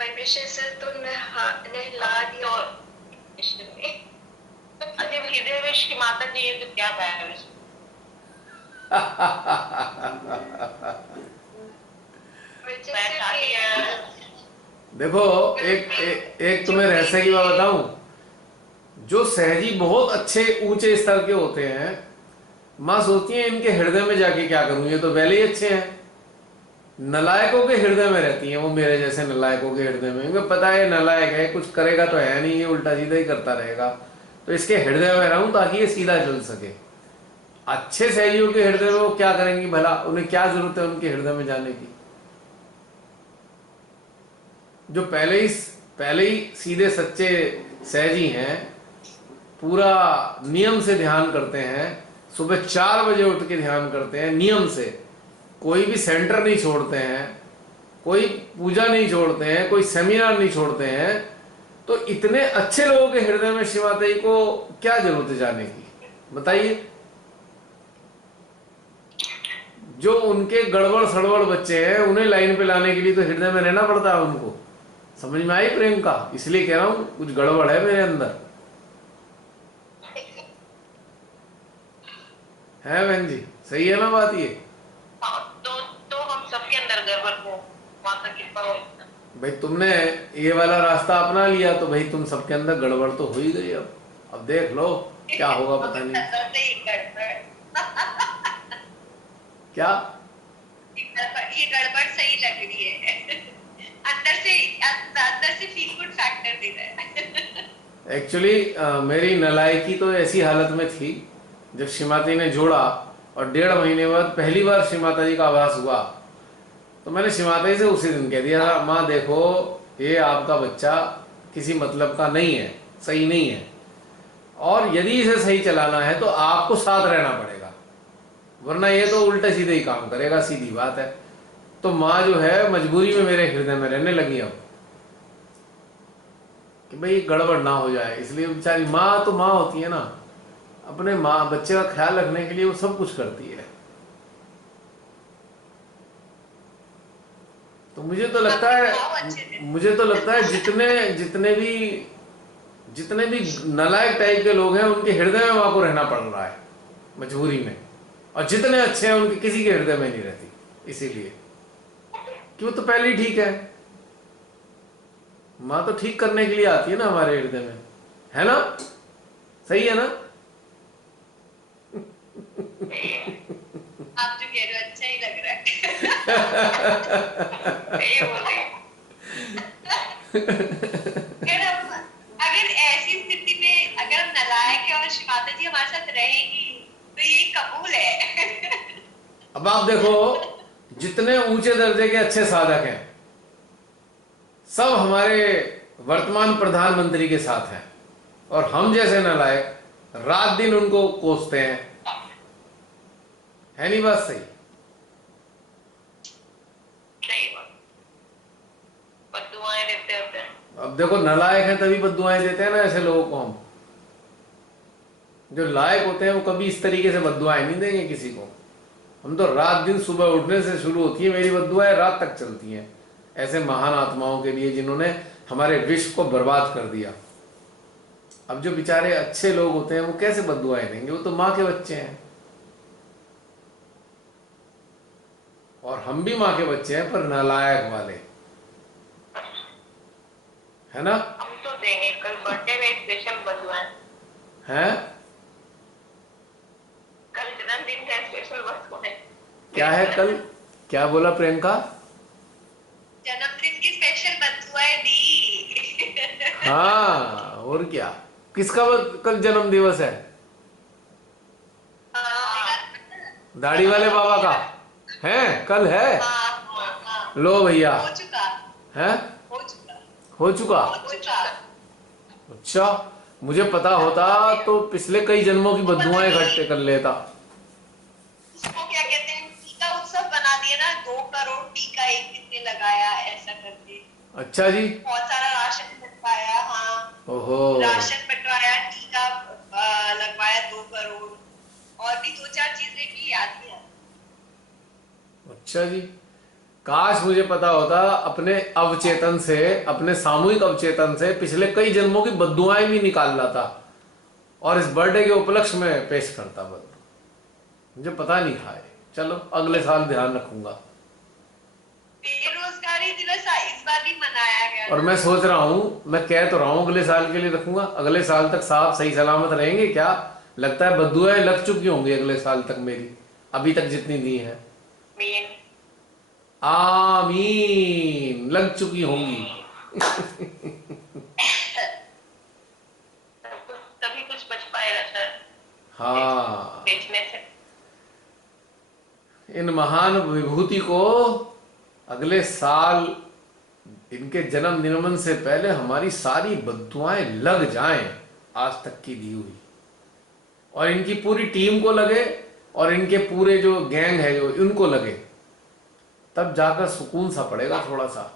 वाइब्रेशन से तो नहला दिया। और अरे हृदय विश की माता जी है तो क्या वाइब्रेशन। देखो एक तुम्हें रहस्य की बात बताऊं, जो सहजी बहुत अच्छे ऊंचे स्तर के होते हैं, माँ सोचती है इनके हृदय में जाके क्या करूं, ये तो पहले ही अच्छे हैं। नलायकों के हृदय में रहती हैं वो, मेरे जैसे नलायकों के हृदय में। इनको पता है नलायक है, कुछ करेगा तो है नहीं, ये उल्टा सीधा ही करता रहेगा, तो इसके हृदय में रहूं ताकि ये सीधा चल सके। अच्छे सहयोगियों के हृदय में वो क्या करेंगी भला? उन्हें क्या जरूरत है उनके हृदय में जाने की? जो पहले ही सीधे सच्चे सहजी हैं, पूरा नियम से ध्यान करते हैं, सुबह 4 बजे उठ के ध्यान करते हैं नियम से, कोई भी सेंटर नहीं छोड़ते हैं, कोई पूजा नहीं छोड़ते हैं, कोई सेमिनार नहीं छोड़ते हैं। तो इतने अच्छे लोगों के हृदय में शिव माता जी को क्या जरूरत है जाने की, बताइए। जो उनके गड़बड़ सड़बड़ बच्चे हैं उन्हें लाइन पे लाने के लिए तो हृदय में रहना पड़ता है उनको। समझ में आई प्रेम का? इसलिए कह रहा हूं कुछ गड़बड़ है मेरे अंदर, है बहन जी? सही है ना बात ये? तो हम सबके अंदर गड़बड़ हो, माता की कृपा हो। भाई तुमने ये वाला रास्ता अपना लिया तो भाई तुम सबके अंदर गड़बड़ तो हो ही गई। अब देख लो क्या होगा पता नहीं। अंदर से ही गड़बड़, क्या ये गड़बड़ सही लग रही है। अंदर से फील गुड फैक्टर दे रहा है। एक्चुअली मेरी नालायकी तो ऐसी हालत में थी, जब श्रीमाता ने जोड़ा और 1.5 महीने बाद पहली बार श्रीमाता जी का आभास हुआ, तो मैंने श्रीमाता जी से उसी दिन कह दिया था, माँ देखो ये आपका बच्चा किसी मतलब का नहीं है, सही नहीं है, और यदि इसे सही चलाना है तो आपको साथ रहना पड़ेगा, वरना ये तो उल्टे सीधे ही काम करेगा, सीधी बात है। तो माँ जो है मजबूरी में मेरे हृदय में रहने लगी अब, कि भाई गड़बड़ ना हो जाए। इसलिए बेचारी माँ तो माँ होती है ना, अपने माँ बच्चे का ख्याल रखने के लिए वो सब कुछ करती है। तो मुझे तो लगता है जितने भी नालायक टाइप के लोग हैं उनके हृदय में माँ को रहना पड़ रहा है मजबूरी में, और जितने अच्छे हैं उनके किसी के हृदय में नहीं रहती, इसीलिए कि वो तो पहले ही ठीक है। माँ तो ठीक करने के लिए आती है ना हमारे हृदय में, है ना? सही है ना? आप जो कह रहे हो अच्छा ही लग रहा है। अगर ऐसी स्थिति में अगर हम नालायक है और माता जी हमारे साथ रहेगी तो ये कबूल है। अब आप देखो जितने ऊंचे दर्जे के अच्छे साधक हैं सब हमारे वर्तमान प्रधानमंत्री के साथ हैं, और हम जैसे नालायक रात दिन उनको कोसते हैं। है नहीं बात सही? बद्दुआएं देते होते हैं। अब देखो नालायक हैं तभी बद्दुआएं देते हैं ना ऐसे लोगों को हम। जो लायक होते हैं वो कभी इस तरीके से बद्दुआएं नहीं देंगे किसी को। हम तो रात दिन सुबह उठने से शुरू होती है मेरी बद्दुआएं, रात तक चलती हैं ऐसे महान आत्माओं के लिए जिन्होंने हमारे विश्व को बर्बाद कर दिया। अब जो बेचारे अच्छे लोग होते हैं वो कैसे बद्दुआएं देंगे? वो तो माँ के बच्चे हैं, और हम भी माँ के बच्चे हैं पर नालायक वाले, है ना? हम तो देंगे, कल बर्थडे में स्पेशल बद्दुआएं हैं? कल जन्मदिन का स्पेशल बद्दुआएं। क्या है कल? क्या बोला प्रेम का? जन्मदिन की स्पेशल बद्दुआएं दी। हाँ और क्या। किसका कल जन्म दिवस है? दाढ़ी वाले बाबा का है कल? है? लो भैया। हो चुका है? हो चुका हो चुका? हो चुका। अच्छा, मुझे पता होता तो पिछले कई जन्मों की बद्दुआएं इकट्ठे कर लेता। उसको क्या कहते हैं, टीका उत्सव बना दिया ना, 2 करोड़ टीका एक कितने लगाया ऐसा करके। अच्छा जी। बहुत सारा राशन बंटवाया। हाँ ओहो। राशन बंटवाया, टीका लगवाया 2 करोड़, और भी 2-4 चीजें की याद नहीं आती। अच्छा जी, काश मुझे पता होता अपने अवचेतन से, अपने सामूहिक अवचेतन से पिछले कई जन्मों की बद्दुआएं भी निकाल लाता और इस बर्थडे के उपलक्ष्य में पेश करता। मुझे पता नहीं था। चलो अगले साल ध्यान रखूंगा। बेरोजगारी दिवस इस बार भी मनाया गया, और मैं सोच रहा हूँ, मैं कह तो रहा हूँ अगले साल के लिए रखूंगा। अगले साल तक साहब सही सलामत रहेंगे क्या? लगता है बद्दुआएं लग चुकी होंगी अगले साल तक मेरी, अभी तक जितनी दी है। आमीन, लग चुकी होंगी। तभी कुछ बच पाएगा सर। हाँ, बेचने से। इन महान विभूति को अगले साल इनके जन्म निगमन से पहले हमारी सारी बद्दुआएं लग जाएं, आज तक की दी हुई, और इनकी पूरी टीम को लगे, और इनके पूरे जो गैंग है जो इनको लगे, तब जाकर सुकून सा पड़ेगा थोड़ा सा,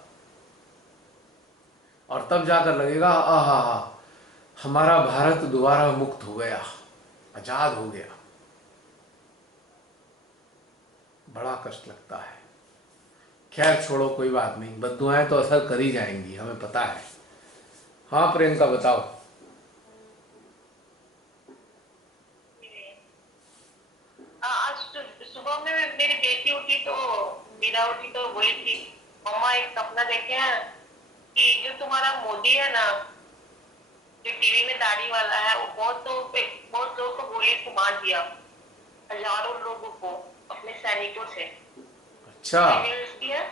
और तब जाकर लगेगा आहा हा, हमारा भारत दोबारा मुक्त हो गया, आजाद हो गया। बड़ा कष्ट लगता है। खैर छोड़ो, कोई बात नहीं, बद्दुआएं तो असर कर ही जाएंगी, हमें पता है। हाँ प्रियंका बताओ। आज सुबह में मेरी बेटी उठी तो मीरा उठी तो वही थी, मम्मा एक सपना देखे हैं कि जो तुम्हारा मोदी है ना, जो टीवी में दाढ़ी वाला है, वो बहुत लोगों को गोली से मार दिया, हजारों लोगों को, अपने सैनिकों से। अच्छा। न्यूज़ की है,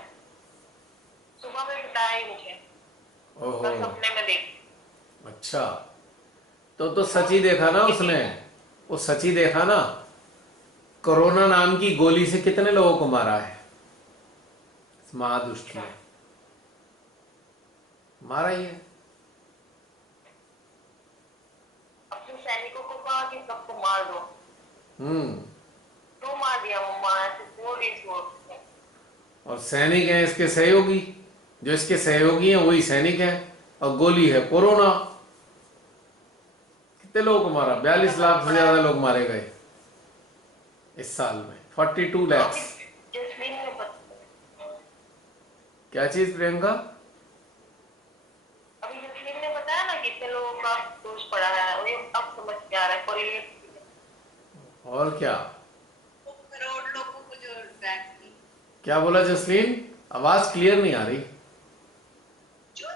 सुबह में बताया ही मुझे, ओहो। बस सपने में देख। अच्छा, तो सच ही देखा ना उसने, वो सच ही देखा ना। कोरोना नाम की गोली से कितने लोगों को मारा है इस महादुष्ट ने, मारा ही है। अपने सैनिकों को कहा कि सबको मार दो, तो मार दिया मम्मा, ऐसे बोल रही थी वो। और सैनिक हैं इसके सहयोगी, जो इसके सहयोगी हैं वही सैनिक हैं, और गोली है कोरोना। कितने लोगों को मारा? 42 लाख से ज्यादा लोग मारे गए इस साल में, 42 लाख। जैस्मीन ने बताया, क्या चीज प्रियंका? अभी जैस्मीन ने बताया ना कितने लोगों का दोष पड़ा है, वही अब समझ में आ रहा है, कोरिलेट। और क्या? 2 करोड़ लोगों को जो वैक्सीन, क्या बोला जसलीन? आवाज क्लियर नहीं आ रही। जो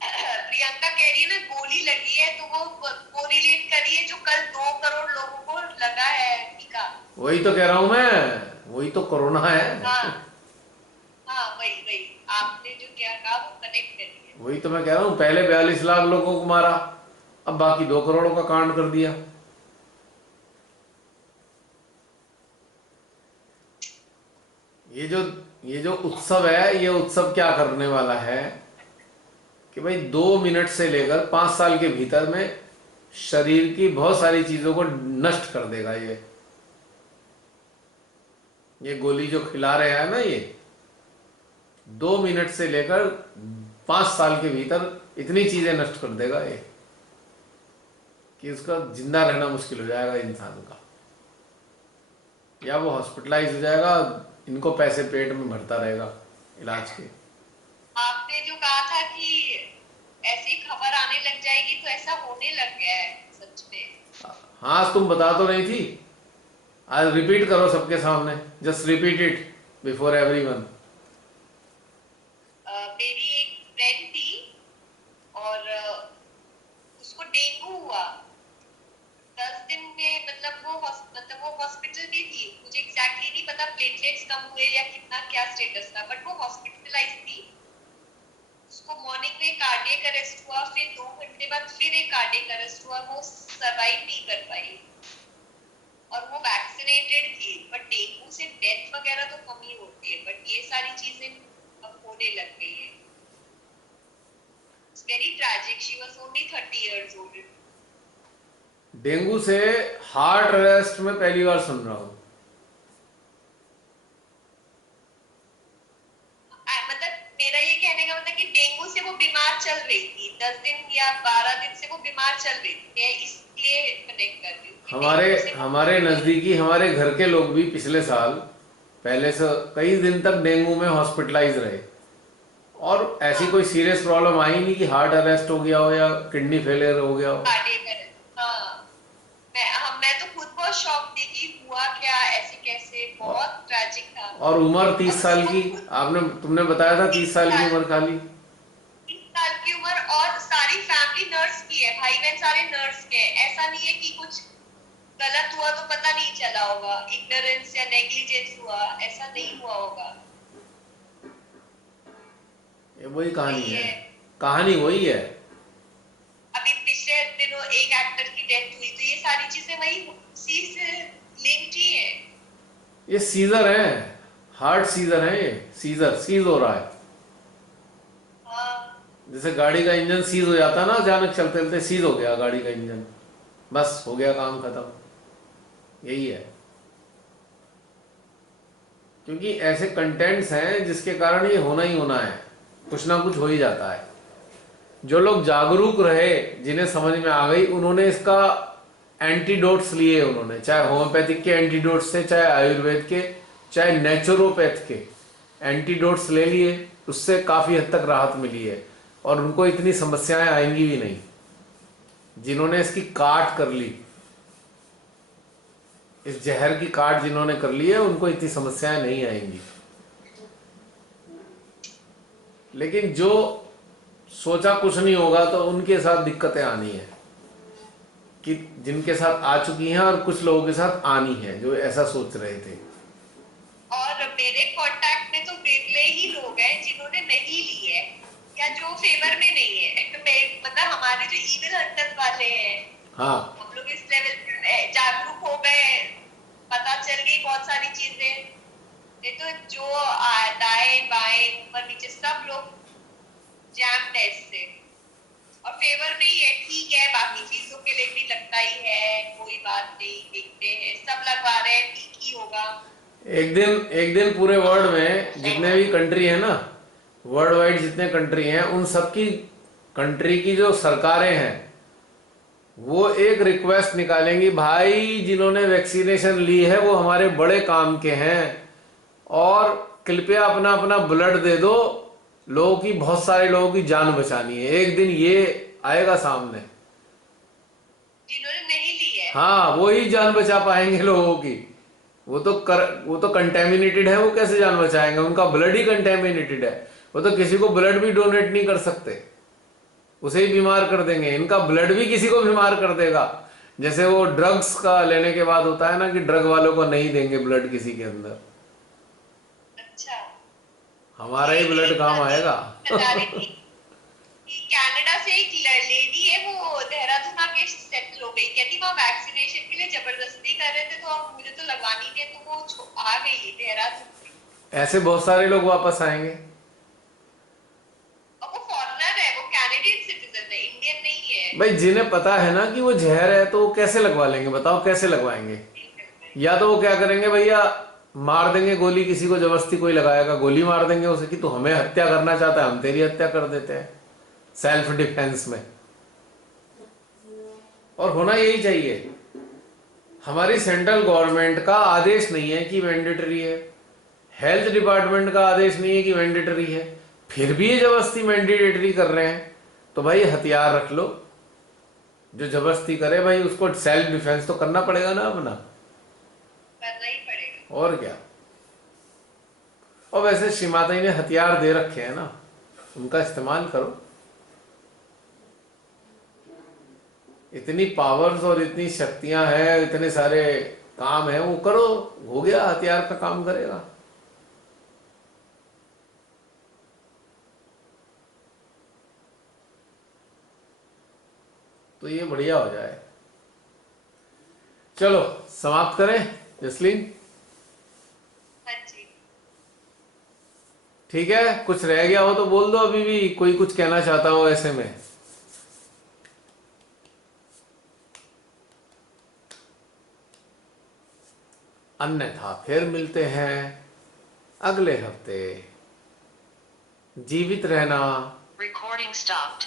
प्रियंका कह रही है ना गोली लगी है, तो वो कोरिलेट करिए जो कल 2 करोड़ लोगों को लगा है टीका। वही तो कह रहा हूं मैं, वही तो कोरोना है। हाँ हाँ, वही आपने जो क्या कहा वो कनेक्ट करिए। वही तो मैं कह रहा हूं, पहले 42 लाख लोगों को मारा, अब बाकी 2 करोड़ों का कांड कर दिया। ये जो उत्सव है, ये उत्सव क्या करने वाला है कि भाई 2 मिनट से लेकर 5 साल के भीतर में शरीर की बहुत सारी चीजों को नष्ट कर देगा। ये गोली जो खिला रहे हैं ना, ये 2 मिनट से लेकर 5 साल के भीतर इतनी चीजें नष्ट कर देगा ये कि उसका जिंदा रहना मुश्किल हो जाएगा इंसान का, या वो हॉस्पिटलाइज हो जाएगा, इनको पैसे पेट में भरता रहेगा इलाज के। आपने जो कहा था कि ऐसी खबर आने लग जाएगी, तो ऐसा होने लग गया है सच में। हाँ, आज तुम बता तो रही थी, आज रिपीट करो सबके सामने, just repeat it before everyone. मेरी एक फ्रेंड थी और उसको डेंगू हुआ 10 दिन में, मतलब वो हॉस्पिटल में थी। मुझे एग्जैक्टली नहीं पता प्लेटलेट्स कम हुए या कितना क्या स्टेटस था, बट वो हॉस्पिटलाइज थी। उसको मॉर्निंग में कार्डियक अरेस्ट हुआ, फिर 2 घंटे बाद फिर एक कार्डियक अरेस्ट हुआ, वो सर्वाइव नहीं कर पाई और वो वैक्सीनेटेड थी। बट डेंगू से डेथ वगैरह तो कम ही होती है, बट ये सारी चीजें अब होने लग गई है। It's very tragic. She was only 30 years old. Dengue से हार्ट अरेस्ट में पहली बार सुन रहा हूं। मतलब मेरा ये कहने का मतलब कि डेंगू से वो बीमार चल रही थी, 10 दिन या 12 दिन से वो बीमार चल रही थी, मैं इसलिए कनेक्ट कर रही हूँ। हमारे नजदीकी हमारे घर के लोग भी पिछले साल पहले से कई दिन तक डेंगू में हॉस्पिटलाइज रहे, और ऐसी कोई सीरियस प्रॉब्लम आई नहीं कि हार्ट अरेस्ट हो गया हो या किडनी फेलियर हो गया हो। हाँ, मैं तो खुद बहुत शॉक थी कि हुआ क्या, ऐसे कैसे, बहुत ट्रैजिक था। और उम्र 30 साल की, तुमने बताया था 30 साल की उम्र, खाली 30 साल की उम्र, और सारी फैमिली नर्स की है, भाई बहन सारे नर्स के हैं। ऐसा नहीं है कि कुछ गलत हुआ तो पता नहीं चला होगा, इग्नोरेंस या नेग्लिजेंस हुआ, ऐसा नहीं हुआ होगा। ये वही कहानी है, कहानी वही है। अभी पिछले दिनों एक एक्टर की डेथ हुई, तो ये सारी चीजें वही उसी से लिंक्ड ही है। ये सीजर है, हार्ट सीजर है, ये सीज हो रहा है। जैसे गाड़ी का इंजन सीज हो जाता है ना, अचानक चलते चलते सीज हो गया गाड़ी का इंजन, बस हो गया काम खत्म। यही है, क्योंकि ऐसे कंटेंट्स हैं जिसके कारण ये होना ही होना है, कुछ ना कुछ हो ही जाता है। जो लोग जागरूक रहे, जिन्हें समझ में आ गई, उन्होंने इसका एंटीडोट्स लिए, उन्होंने चाहे होम्योपैथिक के एंटीडोट्स थे, चाहे आयुर्वेद के, चाहे नेचुरोपैथ के एंटीडोट्स ले लिए, उससे काफ़ी हद तक राहत मिली है और उनको इतनी समस्याएं आएंगी भी नहीं। जिन्होंने इसकी काट कर ली, इस जहर की काट जिन्होंने कर ली है, उनको इतनी समस्याएं नहीं आएंगी। लेकिन जो सोचा कुछ नहीं होगा तो उनके साथ दिक्कतें आनी है, कि जिनके साथ आ चुकी हैं और कुछ लोगों के साथ आनी है जो ऐसा सोच रहे थे। और मेरे कांटेक्ट में तो बिरले ही लोग हैं जिन्होंने नहीं ली है या जो फेवर में नहीं है। मतलब हमारे जो इविल हंटर्स वाले हैं, हाँ, हम लोग इस लेवल पे जागरूक हो गए, पता चल गई बहुत सारी चीजें। नहीं तो जो दाएं बाएं ऊपर नीचे सब लोग जैम टेस्ट से, और फेवर में ही है, ठीक है, बाकी चीजों के लिए भी लगता ही है, कोई बात नहीं, देखते हैं, सब लगवा रहे हैं, ठीक ही होगा। एक दिन पूरे वर्ल्ड में जितने भी कंट्री है ना, वर्ल्ड वाइड जितने कंट्री हैं, उन सबकी कंट्री की जो सरकारें हैं वो एक रिक्वेस्ट निकालेंगी, भाई जिन्होंने वैक्सीनेशन ली है वो हमारे बड़े काम के हैं और कृपया अपना अपना ब्लड दे दो, लोगों की, बहुत सारे लोगों की जान बचानी है। एक दिन ये आएगा सामने, जिन्होंने नहीं ली है। हाँ, वो ही जान बचा पाएंगे लोगों की। वो तो कंटेमिनेटेड है, वो कैसे जान बचाएंगे? उनका ब्लड ही कंटेमिनेटेड है, वो तो किसी को ब्लड भी डोनेट नहीं कर सकते, उसे ही बीमार कर देंगे। इनका ब्लड भी किसी को बीमार कर देगा, जैसे वो ड्रग्स का लेने के बाद होता है ना कि ड्रग वालों को नहीं देंगे ब्लड किसी के अंदर। अच्छा, हमारा ही ब्लड काम आएगा। बता रही थी कि कनाडा से एक लेडी है, वो देहरादून आके सेटल हो गई, कहती वहाँ वैक्सीनेशन के लिए जबरदस्ती कर रहे थे तो अब मुझे तो लगवानी थी, तो वो आ गई देहरादून। ऐसे बहुत सारे लोग वापस आएंगे। और वो फॉरेनर है, वो कैनेडियन सिटीजन है, इंडियन नहीं है। भाई जिन्हें पता है ना कि वो जहर है तो वो कैसे लगवा लेंगे? बताओ कैसे लगवाएंगे? या तो वो क्या करेंगे, भैया मार देंगे गोली, किसी को जबरदस्ती कोई लगाएगा गोली मार देंगे उसे कि तू हमें हत्या करना चाहता है, हम तेरी हत्या कर देते हैं सेल्फ डिफेंस में। और होना यही चाहिए। हमारी सेंट्रल गवर्नमेंट का आदेश नहीं है कि मैंडेटरी है, हेल्थ डिपार्टमेंट का आदेश नहीं है कि मैंडेटरी है, फिर भी ये जबरदस्ती मैंडेटरी कर रहे हैं। तो भाई हथियार रख लो, जो जबरदस्ती करे भाई उसको सेल्फ डिफेंस तो करना पड़ेगा ना अपना, करना ही पड़ेगा। और क्या। और वैसे श्री माता जी ने हथियार दे रखे हैं ना, उनका इस्तेमाल करो। इतनी पावर्स और इतनी शक्तियां हैं, इतने सारे काम है, वो करो, हो गया, हथियार का काम करेगा। तो ये बढ़िया हो जाए। चलो समाप्त करें जसलीन? हाँ जी। ठीक है, कुछ रह गया हो तो बोल दो, अभी भी कोई कुछ कहना चाहता हो ऐसे में। अन्यथा फिर मिलते हैं अगले हफ्ते। जीवित रहना। Recording stopped.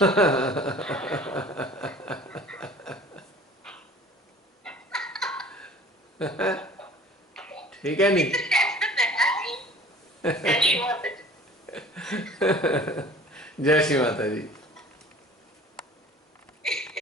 ठीक है नहीं? जय श्री माता दी। जय श्री माता जी।